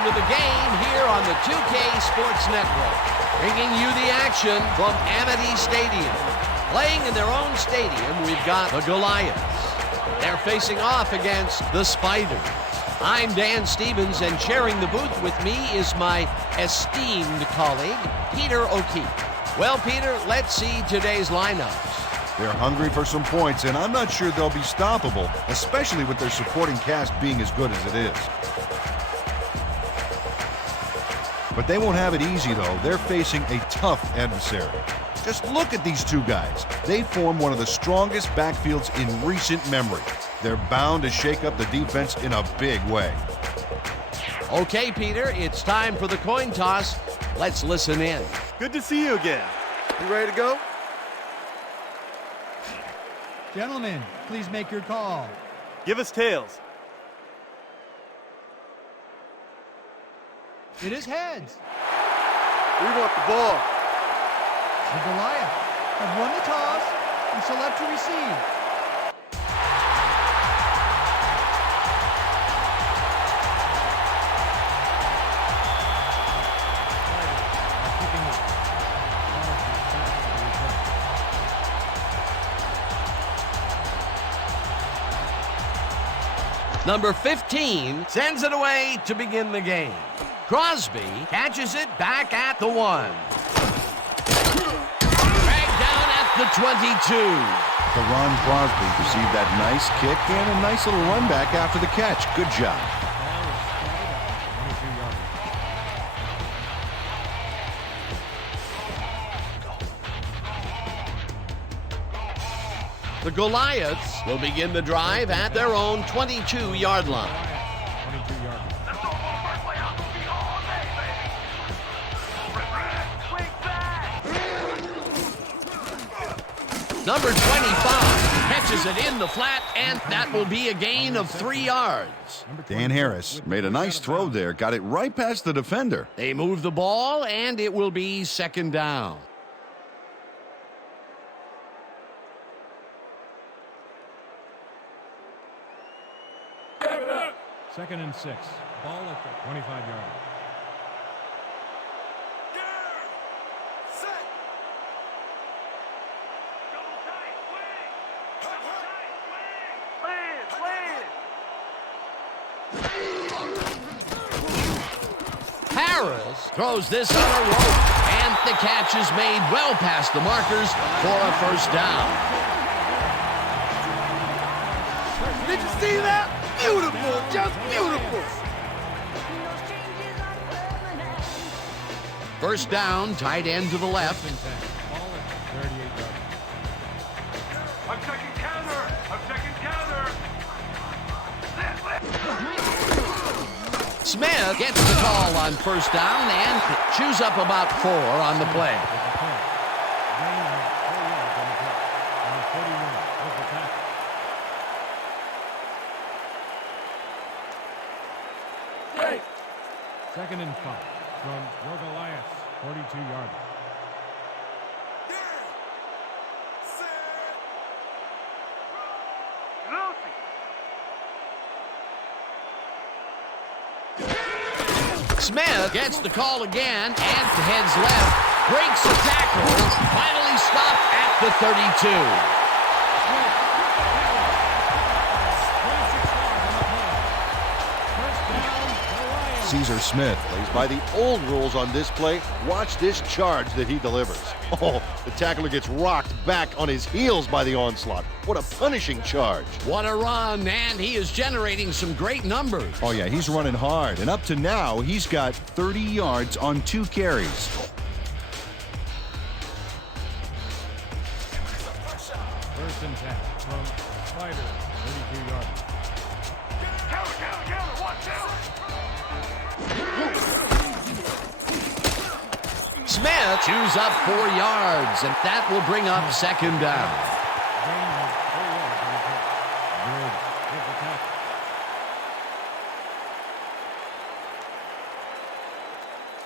into the game here on the 2K Sports Network, bringing you the action from Amity Stadium. Playing in their own stadium, we've got the Goliaths. They're facing off against the Spiders. I'm Dan Stevens, and sharing the booth with me is my esteemed colleague, Peter O'Keefe. Well, Peter, let's see today's lineups. They're hungry for some points, and I'm not sure they'll be stoppable, especially with their supporting cast being as good as it is. But they won't have it easy, though. They're facing a tough adversary. Just look at these two guys. They form one of the strongest backfields in recent memory. They're bound to shake up the defense in a big way. Okay, Peter, it's time for the coin toss. Let's listen in. Good to see you again. You ready to go? Gentlemen, please make your call. Give us tails. It is heads. We want the ball. The Goliaths have won the toss and select to receive. Number 15 sends it away to begin the game. Crosby catches it back at the 1. Dragged down at the 22. Ron Crosby received that nice kick and a nice little run back after the catch. Good job. The Goliaths will begin the drive at their own 22-yard line. Number 25 catches it in the flat, and that will be a gain of 3 yards. Dan Harris made a nice throw there, got it right past the defender. They move the ball, and it will be second down. Second and 6. Ball at the 25-yard line. Harris throws this on a rope, and the catch is made well past the markers for a first down. Did you see that? Beautiful, just beautiful. First down, tight end to the left. Ball at the 38-yard line. I'm checking counter. I'm checking counter. Smith gets the call on first down and chews up about 4 on the play. Gain of 4 yards on the play. Number 41 with the tackle. Second and 5 from your Goliaths, 42-yard line. Smith gets the call again and heads left, breaks a tackle, finally stopped at the 32. Caesar Smith plays by the old rules on this play. Watch this charge that he delivers. Oh, the tackler gets rocked back on his heels by the onslaught. What a punishing charge. What a run, and he is generating some great numbers. Oh, yeah, he's running hard. And up to now, he's got 30 yards on 2 carries. First and 10 from Spider, 32-yard line. Counter, watch out. Smith chews up 4 yards, and that will bring up second down. Gain of 4 yards on the play. Good with the tackle.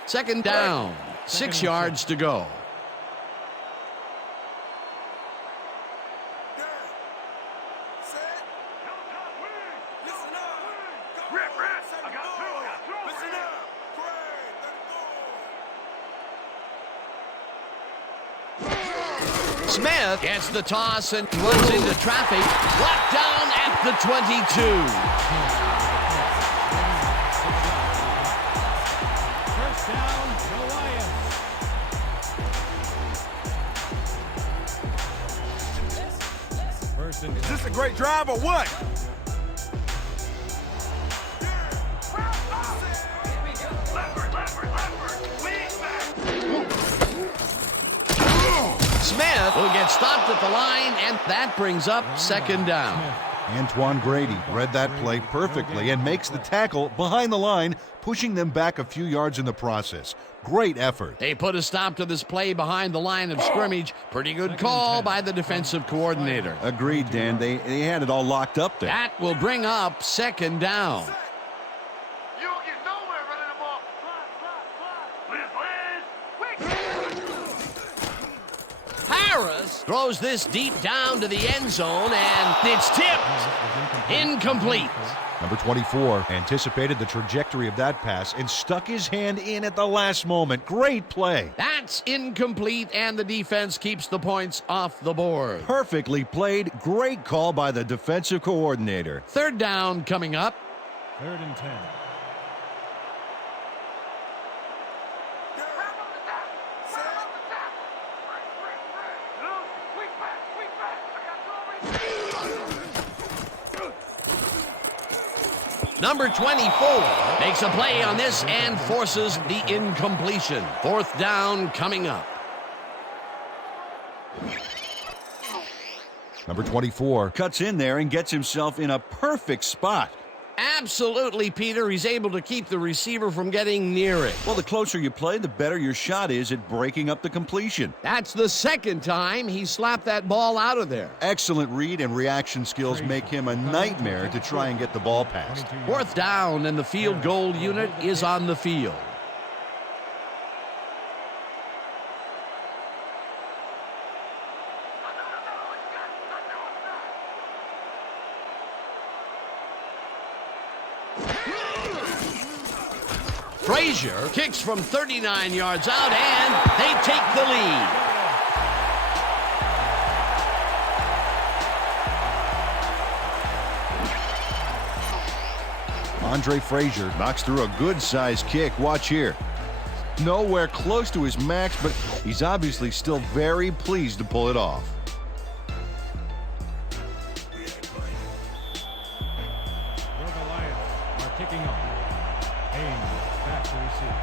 Second down, 6 yards to go. Listen up. I got two. Listen up. Smith gets the toss and runs into traffic. Brought down at the 22. First down, Goliath. First and Is this a great drive or what? Smith will get stopped at the line, and that brings up second down. Antoine Grady read that play perfectly and makes the tackle behind the line, pushing them back a few yards in the process. Great effort. They put a stop to this play behind the line of scrimmage. Pretty good call by the defensive coordinator. Agreed, Dan. They had it all locked up there. That will bring up second down. You don't get nowhere running the ball. Harris throws this deep down to the end zone, and it's tipped. Incomplete. Number 24 anticipated the trajectory of that pass and stuck his hand in at the last moment. Great play. That's incomplete, and the defense keeps the points off the board. Perfectly played. Great call by the defensive coordinator. Third down coming up. 3rd and 10. Number 24 makes a play on this and forces the incompletion. Fourth down coming up. Number 24 cuts in there and gets himself in a perfect spot. Absolutely, Peter. He's able to keep the receiver from getting near it. Well, the closer you play, the better your shot is at breaking up the completion. That's the second time he slapped that ball out of there. Excellent read and reaction skills make him a nightmare to try and get the ball past. Fourth down, and the field goal unit is on the field. Frazier kicks from 39 yards out, and they take the lead. Andre Frazier knocks through a good-sized kick. Watch here. Nowhere close to his max, but he's obviously still very pleased to pull it off. The Goliaths are kicking off. Haynes back to receive.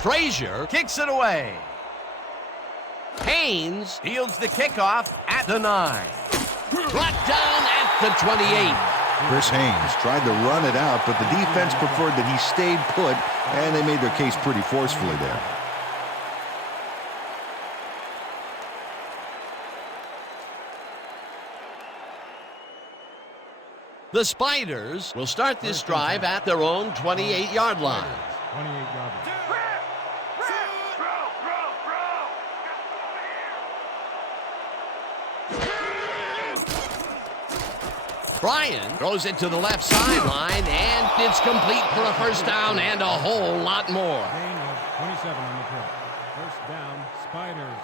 Frazier kicks it away. Haynes fields the kickoff at the 9. Brought down at the 28. Chris Haynes tried to run it out, but the defense preferred that he stayed put, and they made their case pretty forcefully there. The Spiders will start this drive at their own 28-yard line. 28-yard line. Bryan throws it to the left sideline, and it's complete for a first down and a whole lot more. Gain of 27 on the play. First down, Spiders.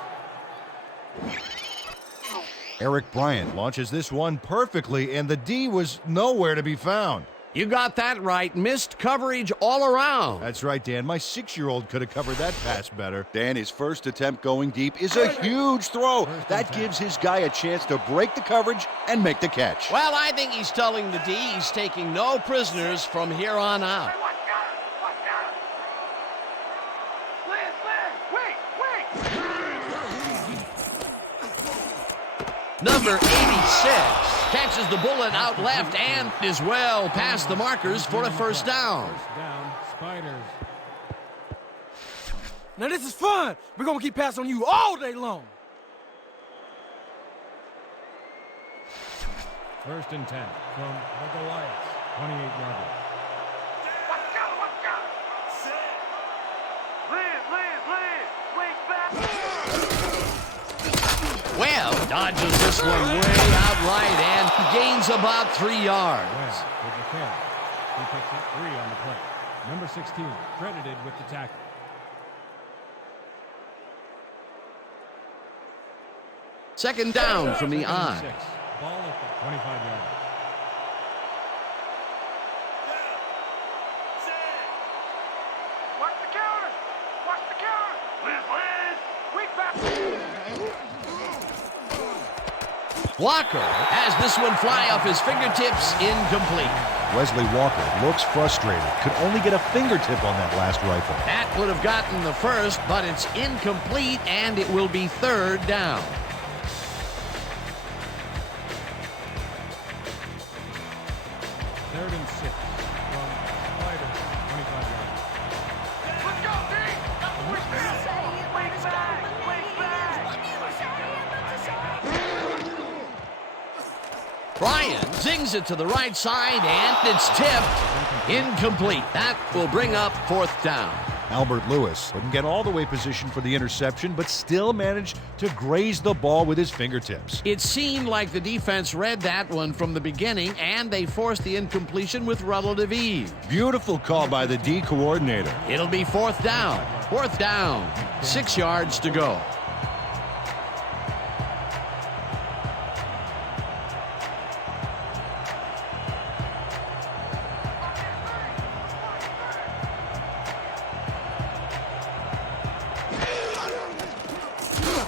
Eric Bryant launches this one perfectly, and the D was nowhere to be found. You got that right. Missed coverage all around. That's right, Dan. My 6-year-old could have covered that pass better. Dan, his first attempt going deep is a huge throw. That gives his guy a chance to break the coverage and make the catch. Well, I think he's telling the D he's taking no prisoners from here on out. Number 86 catches the bullet out left and is well past the markers for a first down. First down, Spiders. Now this is fun. We're gonna keep passing on you all day long. First and 10 from the Goliaths. 28-yard line. Well, dodges this one way out right and gains about 3 yards. Webb with the carry. He picks up 3 on the play. Number 16 credited with the tackle. Second down from the I. Ball at the 25-yard. Watch the counter. Watch the counter. Liz. Weak back. Walker has this one fly off his fingertips, incomplete. Wesley Walker looks frustrated. Could only get a fingertip on that last rifle. That would have gotten the first, but it's incomplete, and it will be third down. Third and 6 from Spider, 25 yards. Let's go, D. Weak back. Bryan zings it to the right side, and it's tipped. Incomplete. That will bring up fourth down. Albert Lewis couldn't get all the way positioned for the interception, but still managed to graze the ball with his fingertips. It seemed like the defense read that one from the beginning, and they forced the incompletion with relative ease. Beautiful call by the D coordinator. It'll be fourth down. Fourth down. 6 yards to go.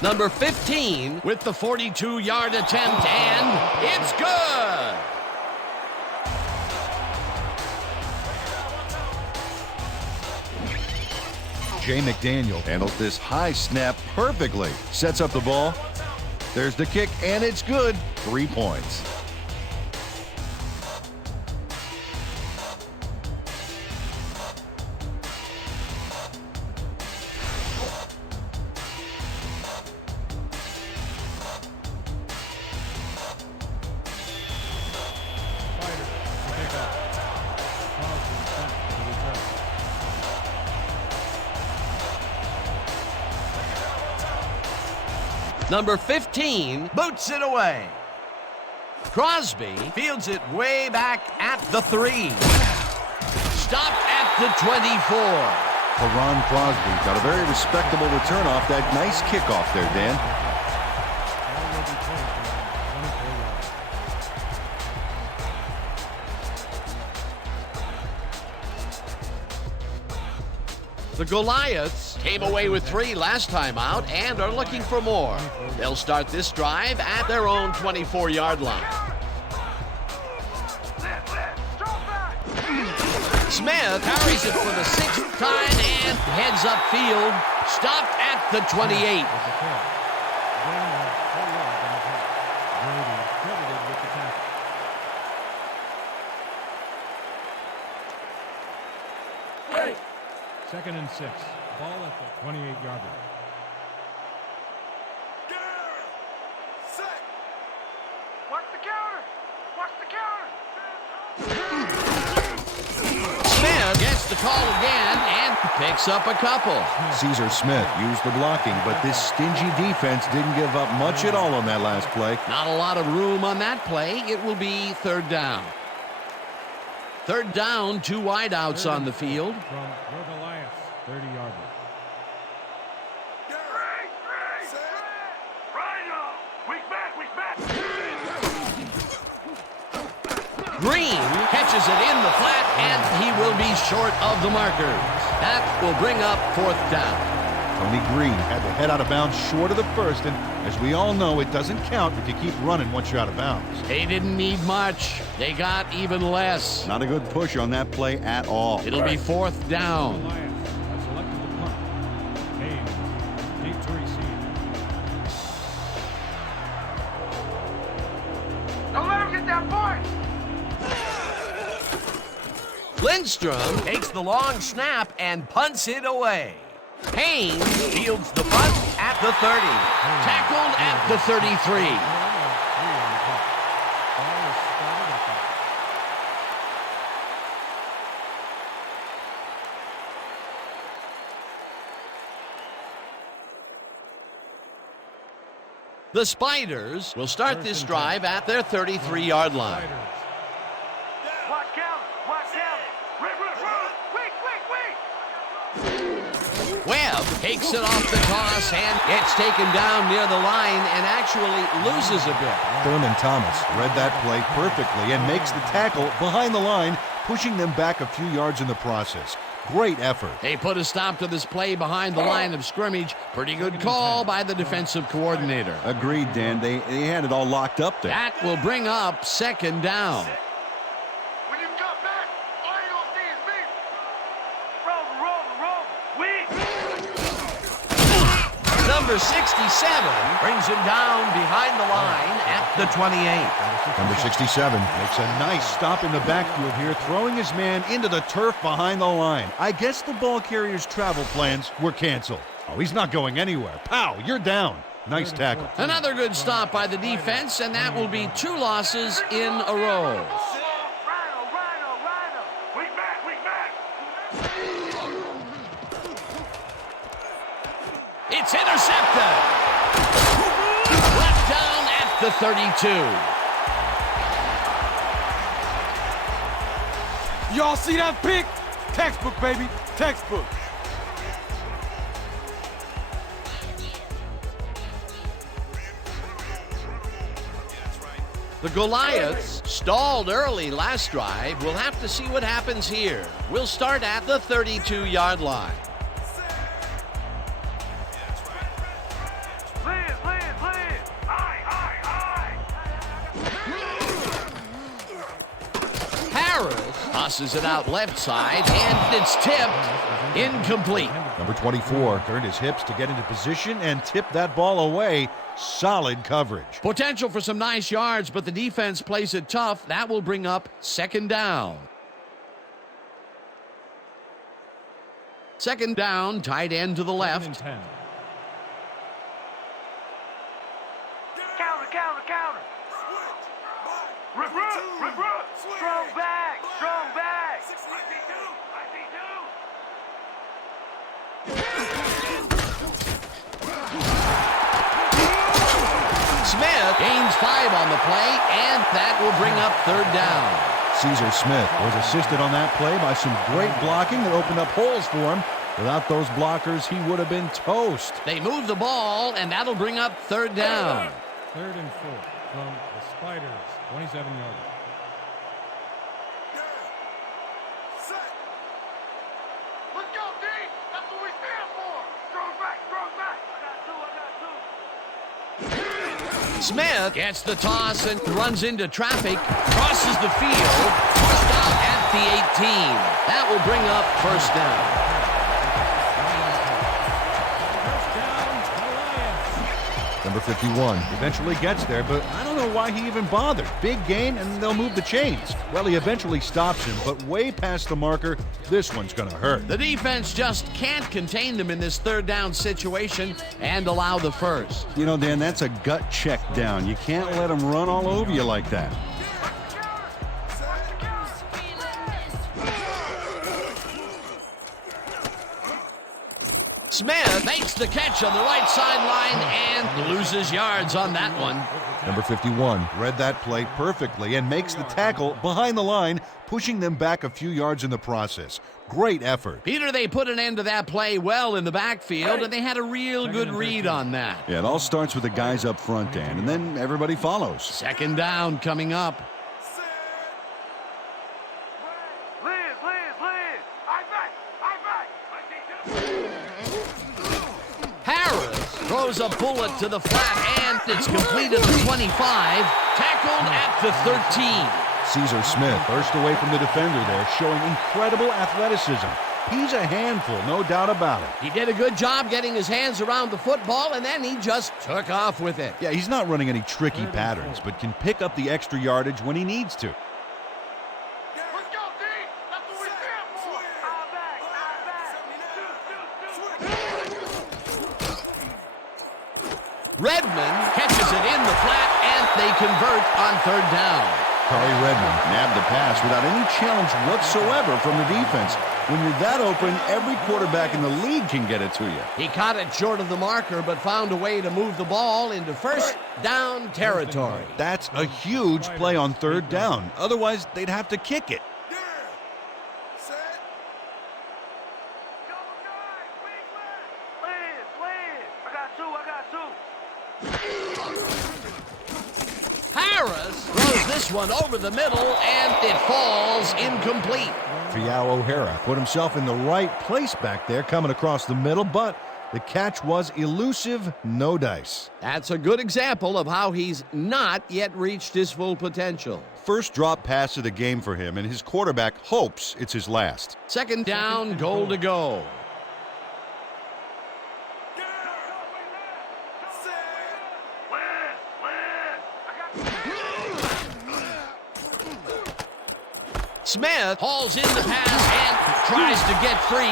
Number 15 with the 42-yard attempt, and it's good. Jay McDaniel handles this high snap perfectly. Sets up the ball. There's the kick, and it's good. 3 points. Number 15 boots it away. Crosby fields it way back at the 3. Stopped at the 24. Ron Crosby got a very respectable return off that nice kickoff there, Dan. The Goliaths came away with 3 last time out and are looking for more. They'll start this drive at their own 24-yard line. Smith carries it for the 6th time and heads upfield. Stopped at the 28. Second and 6. Ball at the 28-yard line. Set. Watch the counter. Watch the counter. Smith gets the call again and picks up a couple. Caesar Smith used the blocking, but this stingy defense didn't give up much at all on that last play. Not a lot of room on that play. It will be third down. Third down, 2 wideouts on the field. From your Goliaths, 30-yard line. Green catches it in the flat, and he will be short of the markers. That will bring up fourth down. Tony Green had to head out of bounds short of the first, and as we all know, it doesn't count if you keep running once you're out of bounds. They didn't need much. They got even less. Not a good push on that play at all. It'll be fourth down. Goliaths have selected the punt. Haynes, deep to receive. Don't let him get that point. Lindstrom takes the long snap and punts it away. Haynes fields the punt at the 30. Tackled at the 33. The Spiders will start this drive at their 33-yard line. Watch count. Watch count. Run. Wait. Webb takes it off the toss and gets taken down near the line and actually loses a bit. Thurman Thomas read that play perfectly and makes the tackle behind the line, pushing them back a few yards in the process. Great effort. They put a stop to this play behind the line of scrimmage. Pretty good call by the defensive coordinator. Agreed, Dan. They had it all locked up there. That will bring up second down. When you come back, all you gonna see is me. Roll, we. Number 67 brings him down behind the line at the 28. Number 67 makes a nice stop in the backfield here, throwing his man into the turf behind the line. I guess the ball carrier's travel plans were canceled. Oh, he's not going anywhere. Pow, you're down. Nice tackle. Another good stop by the defense, and that will be 2 losses in a row. Rhino. Weak back. It's intercepted. Left down at the 32. Y'all see that pick? Textbook, baby. Textbook. The Goliaths stalled early last drive. We'll have to see what happens here. We'll start at the 32-yard line. Liz. Aye. Harris tosses it out left side, and it's tipped. Incomplete. Number 24 turned his hips to get into position and tipped that ball away. Solid coverage. Potential for some nice yards, but the defense plays it tough. That will bring up second down. Second down, tight end to the left. Counter. Rip. Strong back. Smith gains 5 on the play, and that will bring up third down. Caesar Smith was assisted on that play by some great blocking that opened up holes for him. Without those blockers, he would have been toast. They move the ball, and that'll bring up third down. 3rd and 4 from the Spiders, 27-yard. Let's go, D. That's what we stand for. Strong back. I got two. Smith gets the toss and runs into traffic, crosses the field, first out at the 18. That will bring up first down. Number 51 eventually gets there, but I don't know why he even bothered. Big gain, and they'll move the chains. Well, he eventually stops him, but way past the marker, this one's going to hurt. The defense just can't contain them in this third down situation and allow the first. You know, Dan, that's a gut check down. You can't let him run all over you like that. Smith makes the catch on the right sideline and loses yards on that one. Number 51 read that play perfectly and makes the tackle behind the line, pushing them back a few yards in the process. Great effort. Peter, they put an end to that play well in the backfield, and they had a real good read on that. Yeah, it all starts with the guys up front, Dan, and then everybody follows. Second down coming up. Liz. Harris throws a bullet to the flat, and it's completed at 25. Tackled at the 13. Caesar Smith burst away from the defender there, showing incredible athleticism. He's a handful, no doubt about it. He did a good job getting his hands around the football, and then he just took off with it. Yeah, he's not running any tricky patterns, but can pick up the extra yardage when he needs to. Let's go, D. That's what we stand for. Redmond catches it in the flat, and they convert on third down. Corey Redmond nabbed the pass without any challenge whatsoever from the defense. When you're that open, every quarterback in the league can get it to you. He caught it short of the marker, but found a way to move the ball into first down territory. That's a huge play on third down. Otherwise, they'd have to kick it. this one over the middle, and it falls incomplete. Fiao O'Hara put himself in the right place back there, coming across the middle, but the catch was elusive, no dice. That's a good example of how he's not yet reached his full potential. First drop pass of the game for him, and his quarterback hopes it's his last. Second down, goal to go. Smith hauls in the pass and tries to get free.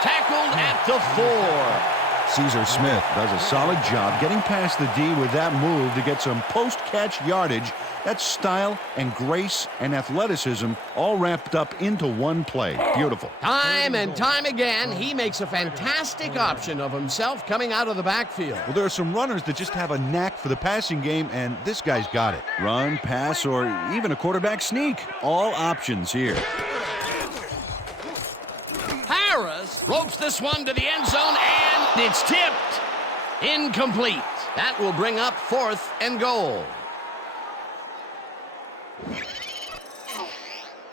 Tackled at the 4. Caesar Smith does a solid job getting past the D with that move to get some post-catch yardage. That's style and grace and athleticism all wrapped up into one play. Beautiful. Time and time again, he makes a fantastic option of himself coming out of the backfield. Well, there are some runners that just have a knack for the passing game, and this guy's got it. Run, pass, or even a quarterback sneak. All options here. Harris ropes this one to the end zone, and it's tipped. Incomplete. That will bring up 4th and goal.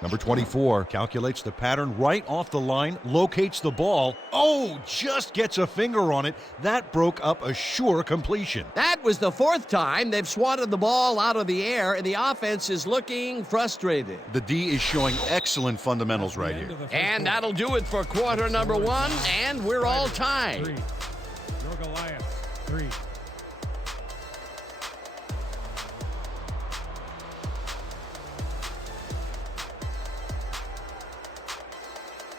Number 24 calculates the pattern right off the line, locates the ball. Oh, just gets a finger on it. That broke up a sure completion. That was the 4th time they've swatted the ball out of the air, and the offense is looking frustrated. The D is showing excellent fundamentals right here. And that'll do it for quarter number 1, and we're all tied. 3. Your Goliaths, 3.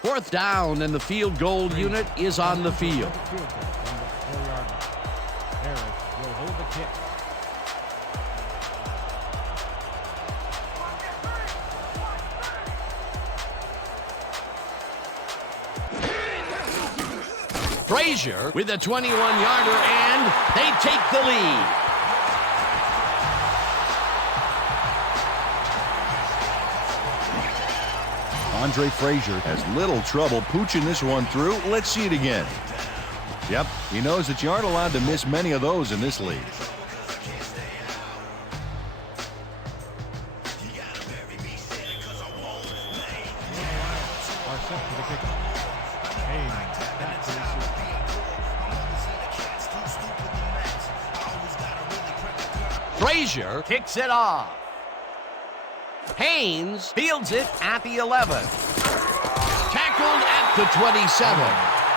Fourth down, and the field goal unit is on the field. Field goal from the 4-yard line. Harris will hold the kick. Frazier with a 21-yarder, and they take the lead. Andre Frazier has little trouble pooching this one through. Let's see it again. Yep, he knows that you aren't allowed to miss many of those in this league. Are set for the kickoff. Haynes back to receive. Frazier kicks it off. Haynes fields it at the 11. Tackled at the 27.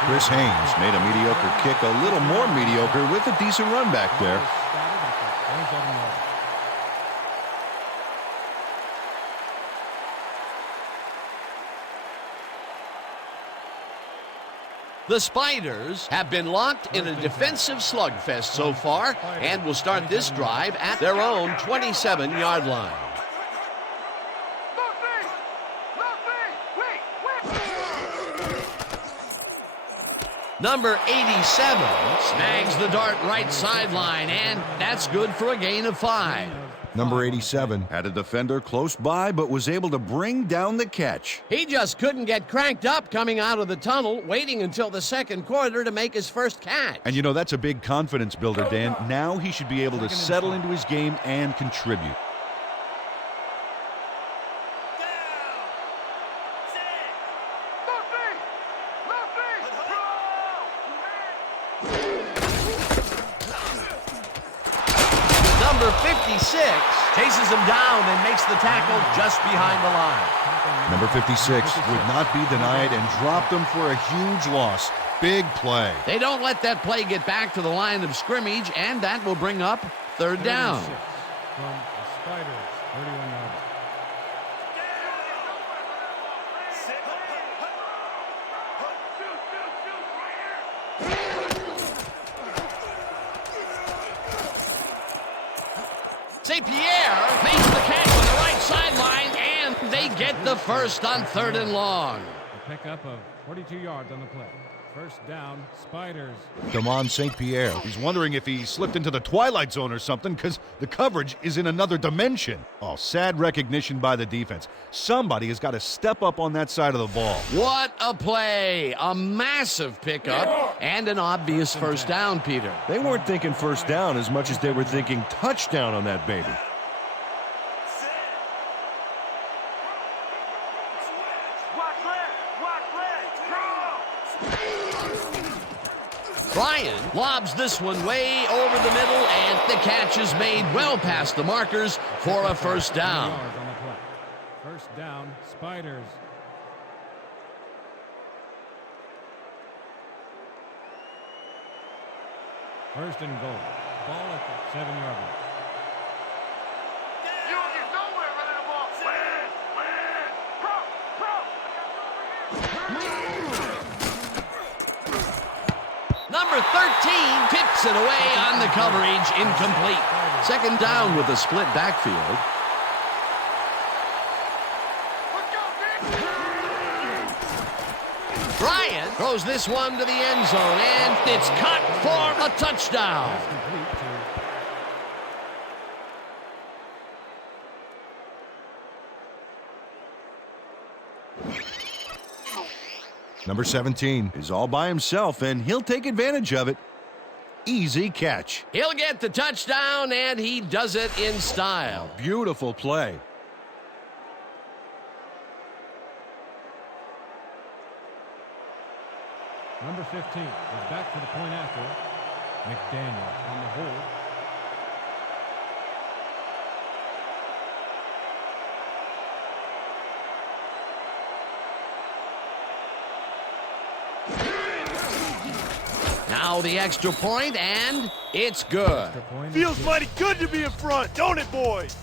Chris Haynes made a mediocre kick a little more mediocre with a decent run back there. The Spiders have been locked in a defensive slugfest so far and will start this drive at their own 27-yard line. Number 87 snags the dart right sideline, and that's good for a gain of 5. Number 87 had a defender close by, but was able to bring down the catch. He just couldn't get cranked up coming out of the tunnel, waiting until the second quarter to make his first catch. And you know, that's a big confidence builder, Dan. Now he should be able to settle into his game and contribute. Number 56 chases him down and makes the tackle just behind the line. Number 56 would not be denied and dropped him for a huge loss. Big play. They don't let that play get back to the line of scrimmage, and that will bring up 3rd down. From the Spiders, 31 yards. St. Pierre makes the catch on the right sideline, and they get the first on 3rd and long. A pickup of 42 yards on the play. First down, Spiders. Damon St. Pierre. He's wondering if he slipped into the Twilight Zone or something because the coverage is in another dimension. Oh, sad recognition by the defense. Somebody has got to step up on that side of the ball. What a play. A massive pickup and an obvious first down, Peter. They weren't thinking first down as much as they were thinking touchdown on that baby. Bryan lobs this one way over the middle, and the catch is made well past the markers for a first down. First down, Spiders. First and goal. Ball at the 7-yard line. You don't get nowhere running the ball. Number 13 tips it away on the coverage, incomplete. Second down with a split backfield. Bryan throws this one to the end zone, and it's caught for a touchdown. Number 17 is all by himself, and he'll take advantage of it. Easy catch. He'll get the touchdown, and he does it in style. Beautiful play. Number 15 is back for the point after. McDaniel on the hold. Now the extra point, and it's good. Feels mighty good to be in front, don't it, boys?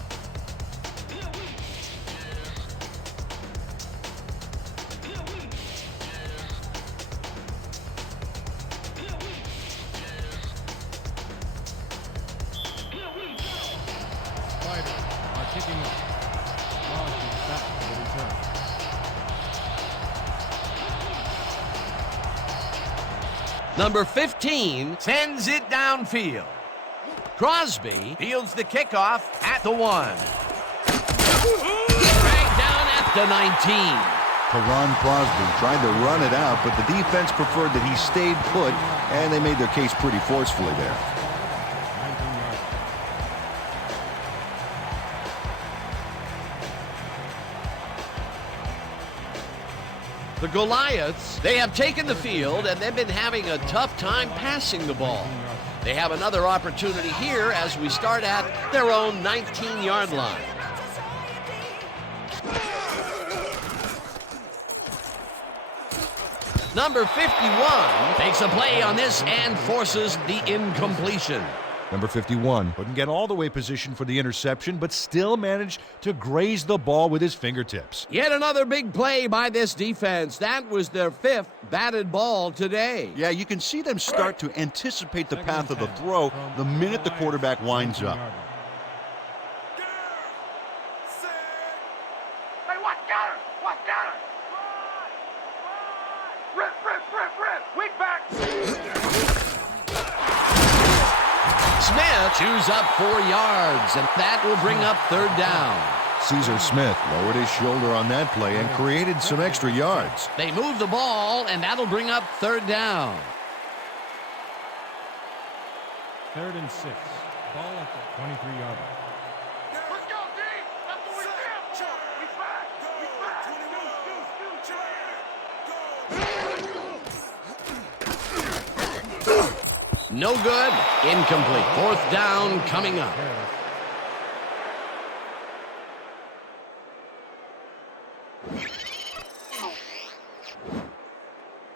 Spiders are kicking up. Crosby back for the return. Number 15 sends it downfield. Crosby fields the kickoff at the 1. Dragged down at the 19. Teron Crosby tried to run it out, but the defense preferred that he stayed put, and they made their case pretty forcefully there. 19 yards. The Goliaths, they have taken the field, and they've been having a tough time passing the ball. They have another opportunity here as we start at their own 19-yard line. Number 51 makes a play on this and forces the incompletion. Number 51 couldn't get all the way positioned for the interception, but still managed to graze the ball with his fingertips. Yet another big play by this defense. That was their 5th batted ball today. Yeah, you can see them start to anticipate the path of the throw the minute the quarterback winds up. Hey, watch down her! Watch down her! Rip! Weak back! Smith chews up 4 yards, and that will bring up third down. Caesar Smith lowered his shoulder on that play and created some extra yards. They move the ball, and that'll bring up third down. 3rd and 6. Ball at the 23-yard line. Let's go, D! That's what we stand for! We back! No good. Incomplete. 4th down coming up.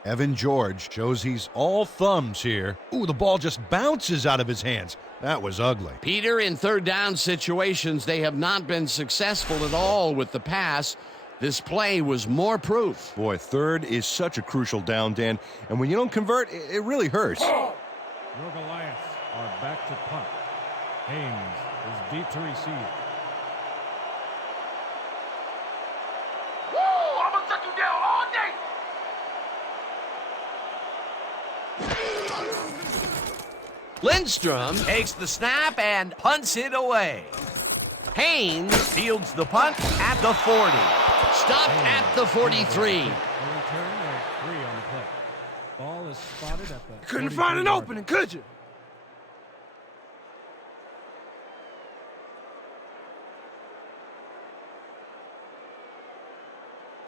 Evan George shows he's all thumbs here. Ooh, the ball just bounces out of his hands. That was ugly. Peter, in third down situations, they have not been successful at all with the pass. This play was more proof. Boy, third is such a crucial down, Dan, and when you don't convert, it really hurts. Your Goliaths are back to punt. Haynes is deep to receive. Woo! I'm gonna shut you down all day! Lindstrom takes the snap and punts it away. Haynes fields the punt at the 40. Stopped at the 43. A return of 3 on the play. Ball is spotted at the Couldn't find an 43-yard opening, could you?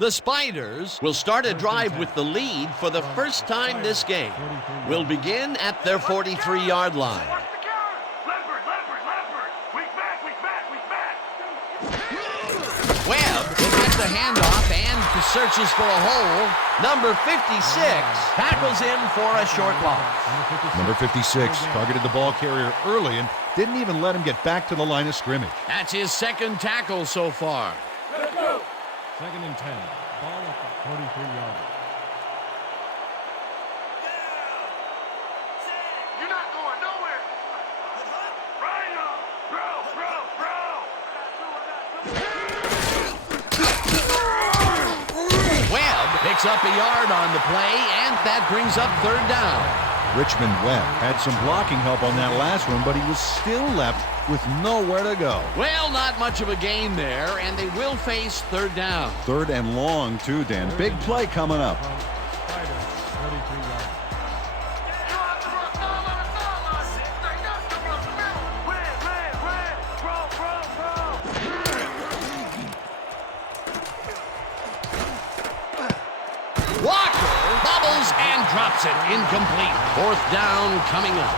The Spiders will start a drive with the lead for the first time this game. Will begin at their 43-yard line. Watch the counter. Leopard, leopard, leopard. Weak back, weak back, weak back. Webb will get the handoff and searches for a hole. Number 56 tackles him for a short loss. Number 56 targeted the ball carrier early and didn't even let him get back to the line of scrimmage. That's his second tackle so far. Second and 10. Ball at the 43-yard. You're not going nowhere. Right on. Bro. Webb picks up a yard on the play, and that brings up third down. Richmond Webb had some blocking help on that last one, but he was still left with nowhere to go. Well, not much of a gain there, and they will face third down. Third and long, too, Dan. Big play coming up. Spiders, 33-yard. You have to run sideline to sideline. Stay up to run the middle. Red. Bro. Walker bobbles and drops it. Incomplete. Fourth down coming up.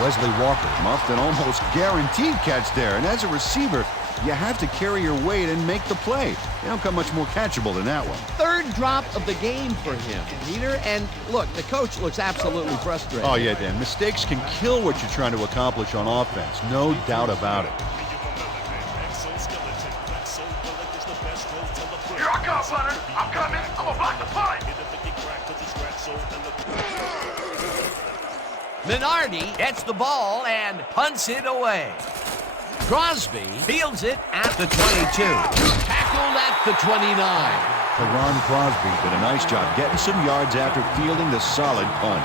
Wesley Walker muffed an almost guaranteed catch there, and as a receiver, you have to carry your weight and make the play. They don't come much more catchable than that one. Third drop of the game for him, Peter. And look, the coach looks absolutely frustrated. Oh, yeah, Dan. Mistakes can kill what you're trying to accomplish on offense. No doubt about it. Here I come, Hunter. I'm coming. I'm gonna block the punt. Minardi gets the ball and punts it away. Crosby fields it at the 22. Tackled at the 29. Teron Crosby did a nice job getting some yards after fielding the solid punt.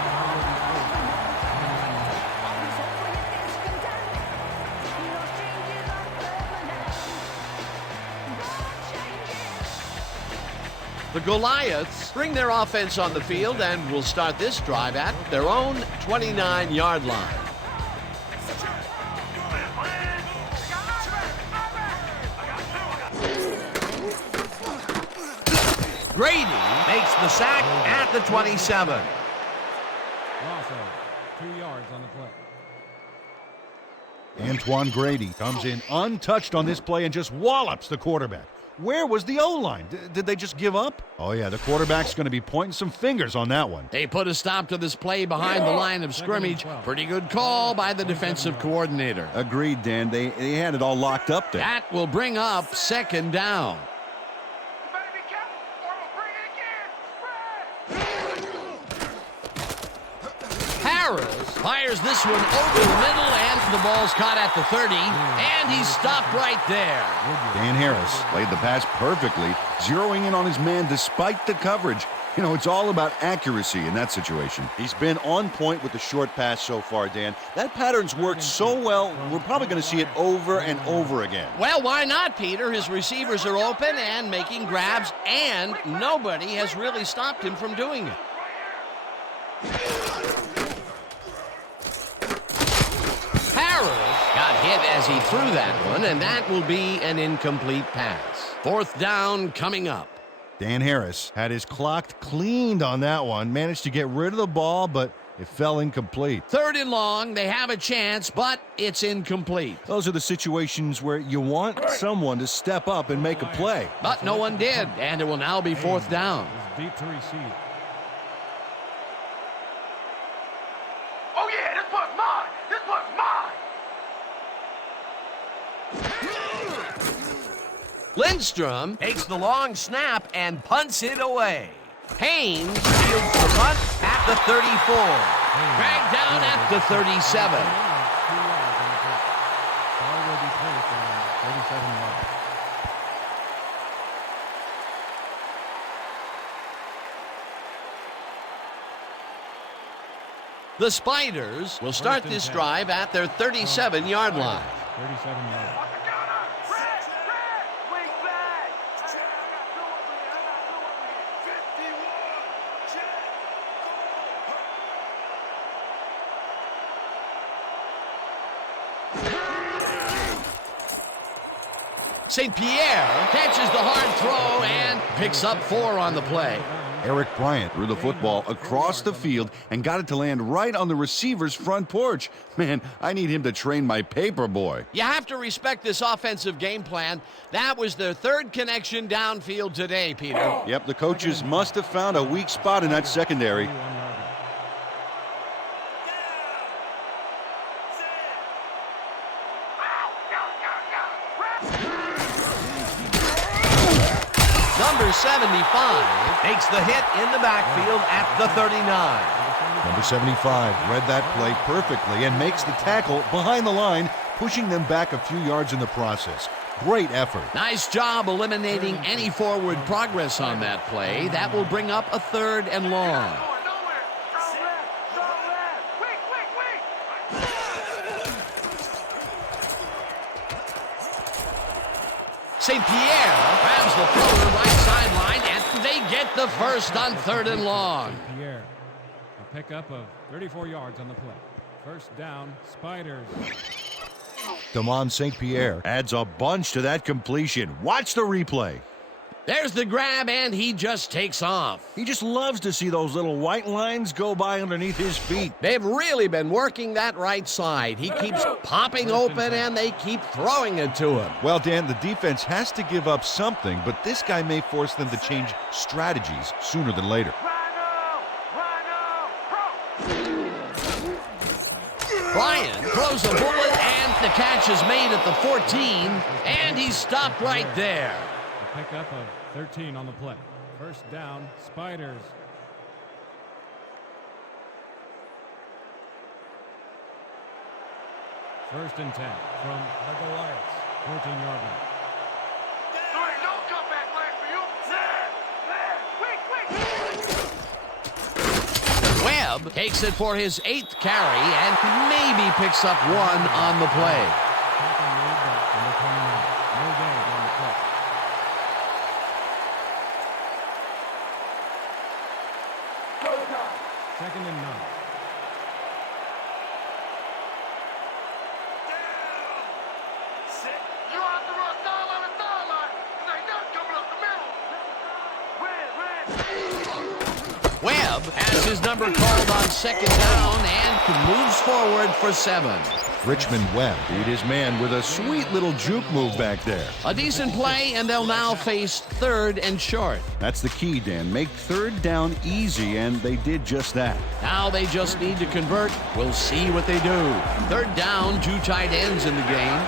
The Goliaths bring their offense on the field and will start this drive at their own 29-yard line. Grady makes the sack at the 27. Loss of 2 yards on the play. Antoine Grady comes in untouched on this play and just wallops the quarterback. Where was the O-line? Did they just give up? Oh, yeah, the quarterback's going to be pointing some fingers on that one. They put a stop to this play behind the line of scrimmage. Pretty good call by the defensive coordinator. Agreed, Dan. They had it all locked up there. That will bring up second down. You better be careful, or I'm gonna bring it again. Harris fires this one over the middle, and the ball's caught at the 30, and he's stopped right there. Dan Harris played the pass perfectly, zeroing in on his man despite the coverage. You know, it's all about accuracy in that situation. He's been on point with the short pass so far, Dan. That pattern's worked so well, we're probably going to see it over and over again. Well, why not, Peter? His receivers are open and making grabs, and nobody has really stopped him from doing it. Harris got hit as he threw that one, and that will be an incomplete pass. Fourth down coming up. Dan Harris had his clock cleaned on that one, managed to get rid of the ball, but it fell incomplete. Third and long, they have a chance, but it's incomplete. Those are the situations where you want someone to step up and make a play. But no one did, and it will now be fourth down. Is deep to receive. Oh yeah, this one's mine. This one's mine. Lindstrom takes the long snap and punts it away. Haynes fields the punt at the 34. Dragged down at the 37. 2 yards on the play. Ball will be placed on 37 yards. The Spiders will start this drive at their 37-yard line. 37 yards. Watch the counter. Red. Weak back. I got two over here. 51. Check. St. Pierre catches the hard throw and picks up 4 on the play. Eric Bryant threw the football across the field and got it to land right on the receiver's front porch. Man, I need him to train my paper boy. You have to respect this offensive game plan. That was their 3rd connection downfield today, Peter. Yep, the coaches must have found a weak spot in that secondary. Number 75 takes the hit in the backfield at the 39. Number 75 read that play perfectly and makes the tackle behind the line, pushing them back a few yards in the process. Great effort. Nice job eliminating any forward progress on that play. That will bring up a 3rd and long. St. Pierre grabs the floater right sideline, and they get the first on 3rd and long. St. Pierre, a pickup of 34 yards on the play. First down, Spiders. Damon St. Pierre adds a bunch to that completion. Watch the replay. There's the grab, and he just takes off. He just loves to see those little white lines go by underneath his feet. They've really been working that right side. He keeps popping open, and they keep throwing it to him. Well, Dan, the defense has to give up something, but this guy may force them to change strategies sooner than later. Bryant throws a bullet, and the catch is made at the 14, and he's stopped right there. A pickup of 13 on the play. First down, Spiders. First and 10 from the Goliaths. 14-yard line. There ain't no comeback line for you. Webb takes it for his 8th carry and maybe picks up 1 on the play. Tackle made by number 29. No gain on the play. Second and 9. You have to run sideline to sideline. There ain't nothing coming up the middle. Webb has his number called on 2nd down and moves forward for 7. Richmond Webb beat his man with a sweet little juke move back there. A decent play, and they'll now face 3rd and short. That's the key, Dan. Make 3rd down easy, and they did just that. Now they just need to convert. We'll see what they do. 3rd down, 2 tight ends in the game.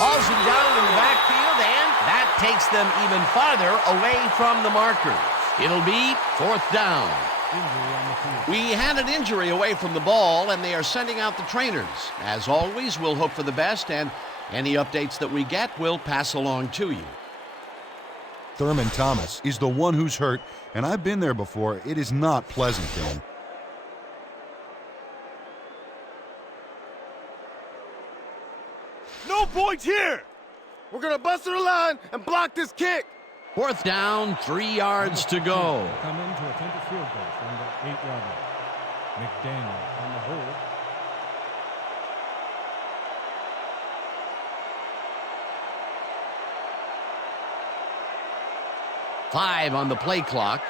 Hauls him down in the backfield, and that takes them even farther away from the markers. It'll be 4th down. Injury on the field. We had an injury away from the ball, and they are sending out the trainers. As always, we'll hope for the best, and any updates that we get, we'll pass along to you. Thurman Thomas is the one who's hurt, and I've been there before. It is not pleasant, Dan. No points here. We're going to bust through the line and block this kick. 4th down, 3 yards to go. Come in to attempt a field goal from the 8-yard line. McDaniel on the hold. Five on the play clock.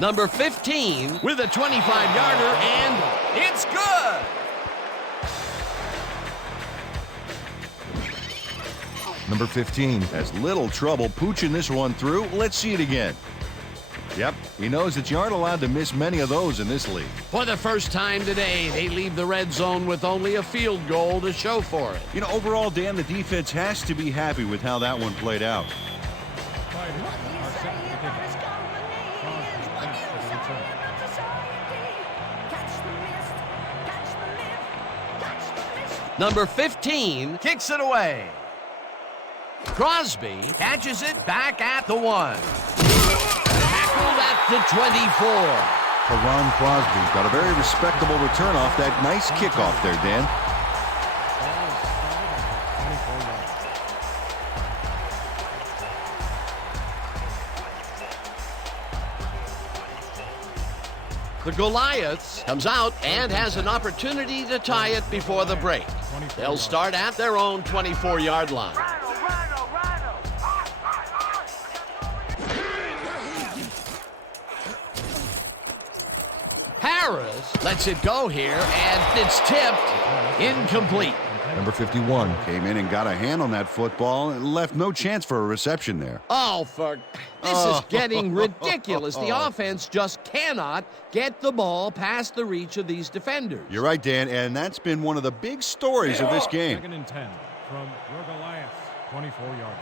Number 15 with a 25-yarder, and it's good. Number 15 has little trouble pooching this one through. Let's see it again. Yep, he knows that you aren't allowed to miss many of those in this league. For the first time today, they leave the red zone with only a field goal to show for it. You know, overall, Dan, the defense has to be happy with how that one played out. Spiders are set to kick it. Crosby back for the return. Number 15 kicks it away. Crosby catches it back at the 1. Tackled at the 24. Ron Crosby's got a very respectable return off that nice kickoff there, Dan. Ball is spotted at the 24 yards. The Goliaths comes out and has an opportunity to tie it before the break. They'll start at their own 24-yard line. Rhino, Rhino, Rhino. Harris lets it go here, and it's tipped incomplete. Number 51 came in and got a hand on that football and left no chance for a reception there. Oh, this is getting ridiculous. The offense just cannot get the ball past the reach of these defenders. You're right, Dan, and that's been one of the big stories of this game. 2nd and 10 from your Goliaths, 24-yard.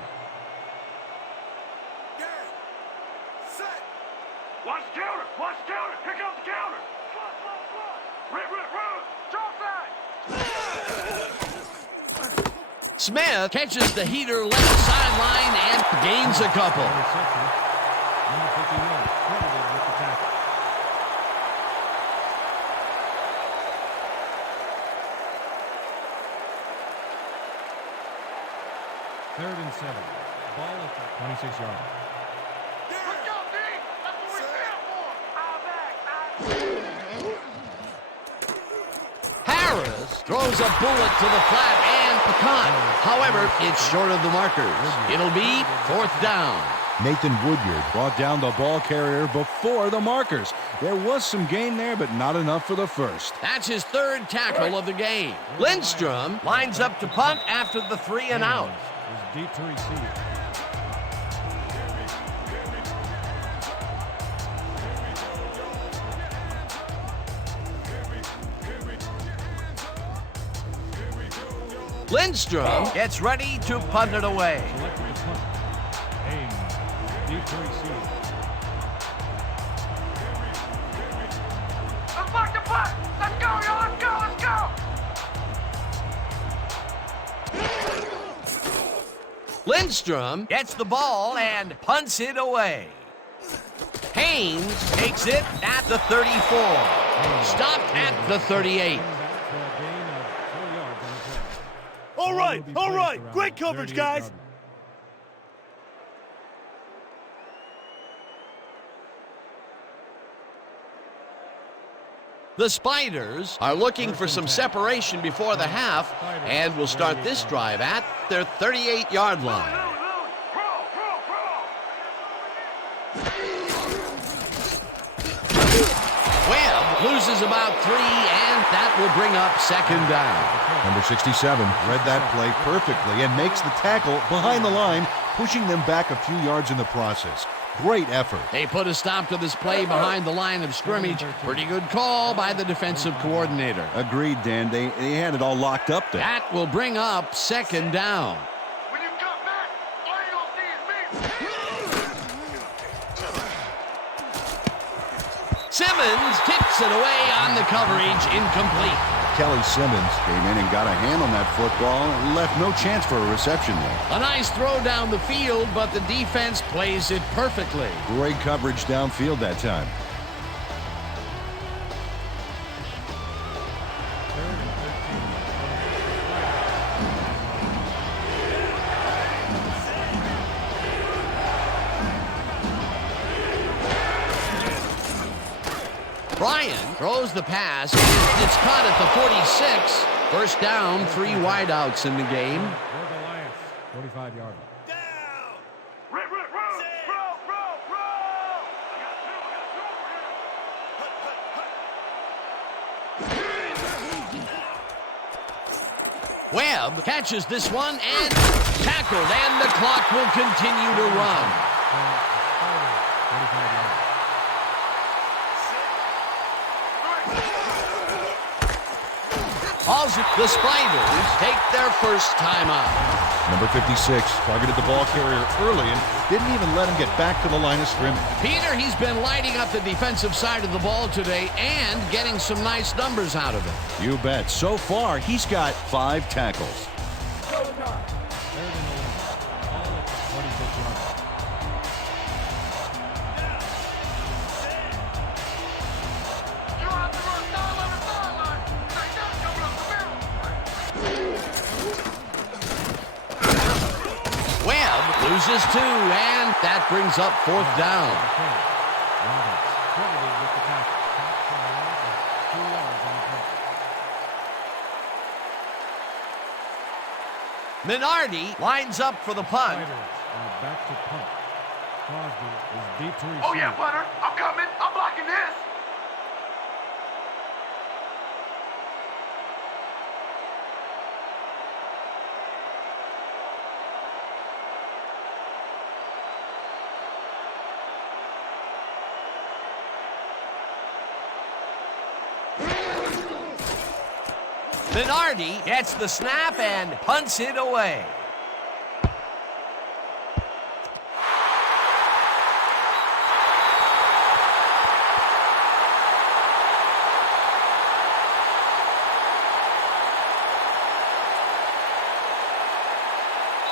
Watch the counter. Watch the counter. Here comes the counter. Rip, rip, rip. Drop that. Smith catches the heater left sideline and gains a couple. Reception. Number 51, credited with the tackle. Third and 7. Ball at the 26-yard line. Let's go, D. That's what we're here for. I'll back. Harris throws a bullet to the flat and pecan. However, it's short of the markers. It'll be 4th down. Nathan Woodyard brought down the ball carrier before the markers. There was some gain there, but not enough for the first. That's his 3rd tackle of the game. Lindstrom lines up to punt after the 3 and out. Is deep to receive. Lindstrom gets ready to punt it away. Selected to punt. Ames, deep to receive. Let's block the punt. Let's go, y'all. Let's go. Let's go. Lindstrom gets the ball and punts it away. Haynes takes it at the 34. Stopped at the 38. All right. Great coverage, guys. The Spiders are looking for some separation before the half and will start this drive at their 38-yard line. Webb loses about 3, and that will bring up 2nd down. Number 67 read that play perfectly and makes the tackle behind the line, pushing them back a few yards in the process. Great effort. They put a stop to this play behind the line of scrimmage. Pretty good call by the defensive coordinator. Agreed, Dan. They had it all locked up there. That will bring up 2nd down. When you come back, all you gonna see is me. Simmons kicks it away on the coverage, incomplete. Kelly Simmons came in and got a hand on that football and left no chance for a reception there. A nice throw down the field, but the defense plays it perfectly. Great coverage downfield that time. Bryan throws the pass. It's caught at the 46. First down, 3 wideouts in the game. Your Goliaths, 45-yard line. Rip, rip, roll. Webb catches this one and tackled, and the clock will continue to run. 45-yard line. Also, the Spiders take their first time out. Number 56 targeted the ball carrier early and didn't even let him get back to the line of scrimmage. Peter, he's been lighting up the defensive side of the ball today and getting some nice numbers out of it. You bet. So far, he's got 5 tackles. Third and 11. Ball at the 46-yard line. You have to run sideline to sideline. Like that coming up the middle. Webb loses 2, and that brings up 4th down. Roberts credited with the tackle. for a loss of 2 yards on the play. Minardi lines up for the punt. Riders are back to punt. Crosby is deep to receive. Oh, yeah, Bunner. I'm coming. I'm blocking this. Minardi gets the snap and punts it away.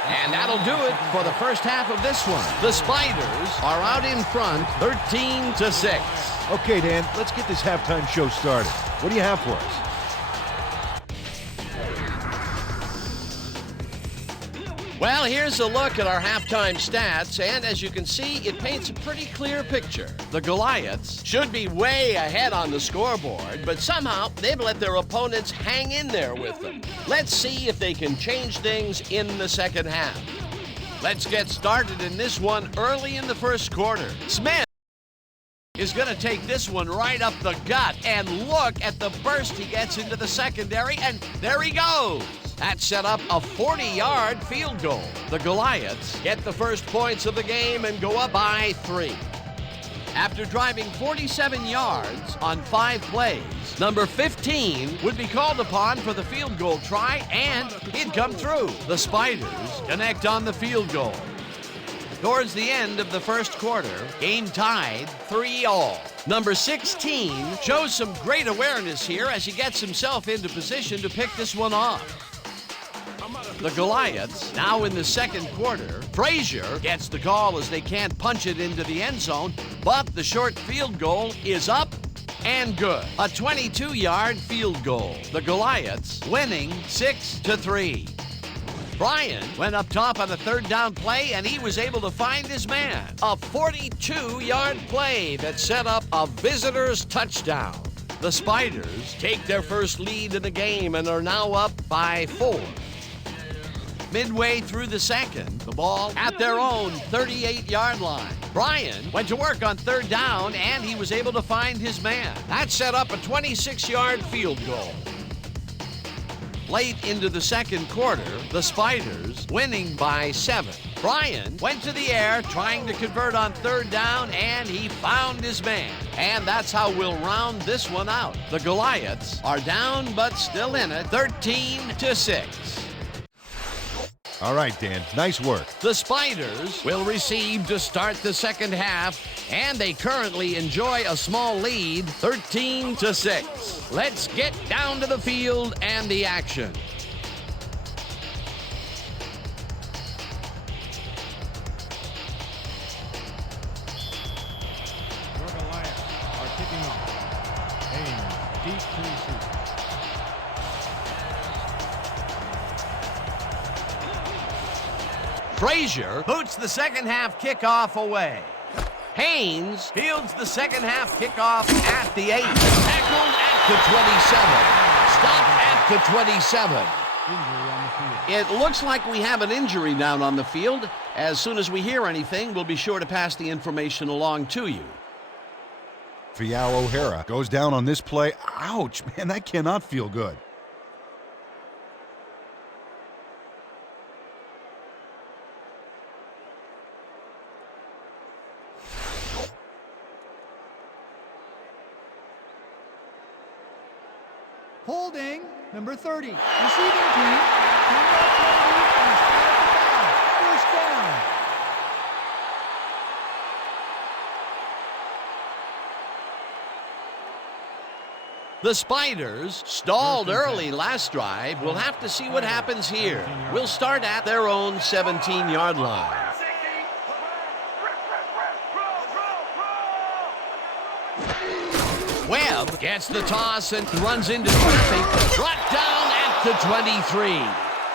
And that'll do it for the first half of this one. The Spiders are out in front, 13-6. Okay, Dan, let's get this halftime show started. What do you have for us? Well, here's a look at our halftime stats, and as you can see, it paints a pretty clear picture. The Goliaths should be way ahead on the scoreboard, but somehow they've let their opponents hang in there with them. Let's see if they can change things in the second half. Let's get started in this one early in the first quarter. Smith is going to take this one right up the gut, and look at the burst he gets into the secondary, and there he goes. That set up a 40-yard field goal. The Goliaths get the first points of the game and go up by 3. After driving 47 yards on 5 plays, number 15 would be called upon for the field goal try, and he'd come through. The Spiders connect on the field goal. Towards the end of the first quarter, game tied 3-all. Number 16 shows some great awareness here as he gets himself into position to pick this one off. The Goliaths now in the second quarter. Frazier gets the call as they can't punch it into the end zone, but the short field goal is up and good. A 22-yard field goal. The Goliaths winning 6-3. Bryan went up top on a third down play, and he was able to find his man. A 42-yard play that set up a visitor's touchdown. The Spiders take their first lead in the game and are now up by 4. Midway through the second, the ball at their own 38-yard line. Bryan went to work on third down, and he was able to find his man. That set up a 26-yard field goal. Late into the second quarter, the Spiders winning by 7. Bryan went to the air trying to convert on third down, and he found his man. And that's how we'll round this one out. The Goliaths are down but still in it, 13-6. All right, Dan, nice work. The Spiders will receive to start the second half, and they currently enjoy a small lead, 13-6. Let's get down to the field and the action. Your Goliaths are kicking off. Haynes deep to receive. Frazier boots the second half kickoff away. Haynes fields the second half kickoff at the 8. Tackled at the 27. Stop at the 27. Injury on the field. It looks like we have an injury down on the field. As soon as we hear anything, we'll be sure to pass the information along to you. Fial O'Hara goes down on this play. Ouch, man, that cannot feel good. Holding, number 30. Receiving team, bring up penalty and start at the 5. First down. The Spiders stalled early last drive. We'll have to see what happens here. We'll start at their own 17-yard line. Webb gets the toss and runs into traffic. Brought down at the 23.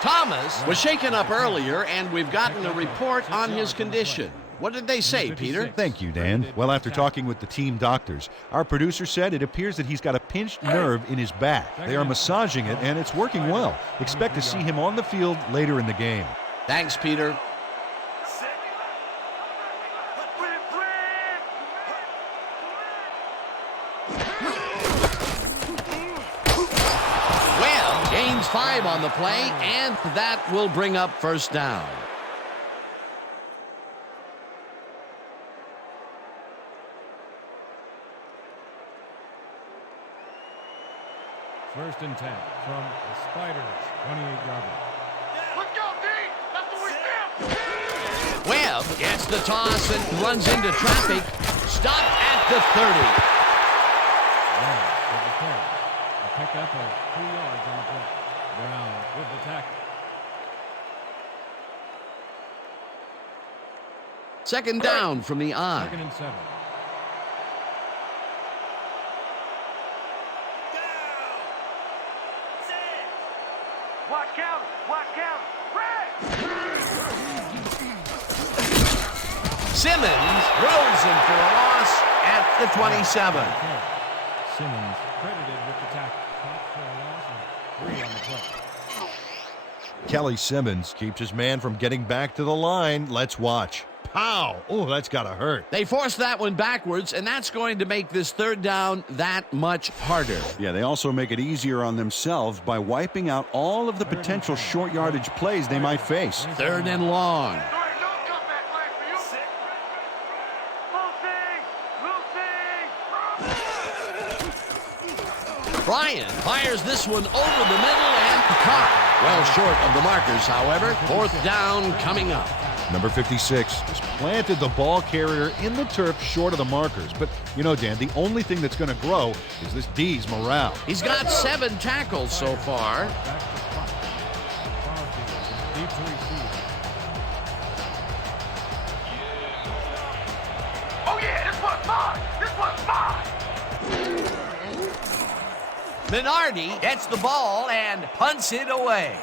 Thomas was shaken up earlier, and we've gotten a report on his condition. What did they say, Peter? Thank you, Dan. Well, after talking with the team doctors, our producer said it appears that he's got a pinched nerve in his back. They are massaging it, and it's working well. Expect to see him on the field later in the game. Thanks, Peter. Webb gains 5 on the play, and that will bring up first down. First and 10 from the Spiders, 28-yard line. Let's go, D! That's what we do! Webb gets the toss and runs into traffic. Stopped at the 30. Brown with the carry. A pickup of 2 yards on the play. Brown with the tackle. Second down from the I. Second and 7. Watch count! Watch count! Red! Simmons throws him for a loss at the 27. Simmons credited with the tackle. Caught for a loss of 3 on the play. Kelly Simmons keeps his man from getting back to the line. Let's watch. Pow! Oh, that's got to hurt. They force that one backwards, and that's going to make this third down that much harder. Yeah, they also make it easier on themselves by wiping out all of the potential short yardage plays they might face. Third and long. All right, no comeback line for you! Lucy! Bryant fires this one over the middle and caught. Well short of the markers, however. Fourth down coming up. Number 56 has planted the ball carrier in the turf short of the markers. But, you know, Dan, the only thing that's going to grow is this D's morale. He's got 7 tackles so far. Back to spot. Crosby deep to receive. Oh yeah, this one's mine! This one's mine! Minardi gets the ball and punts it away.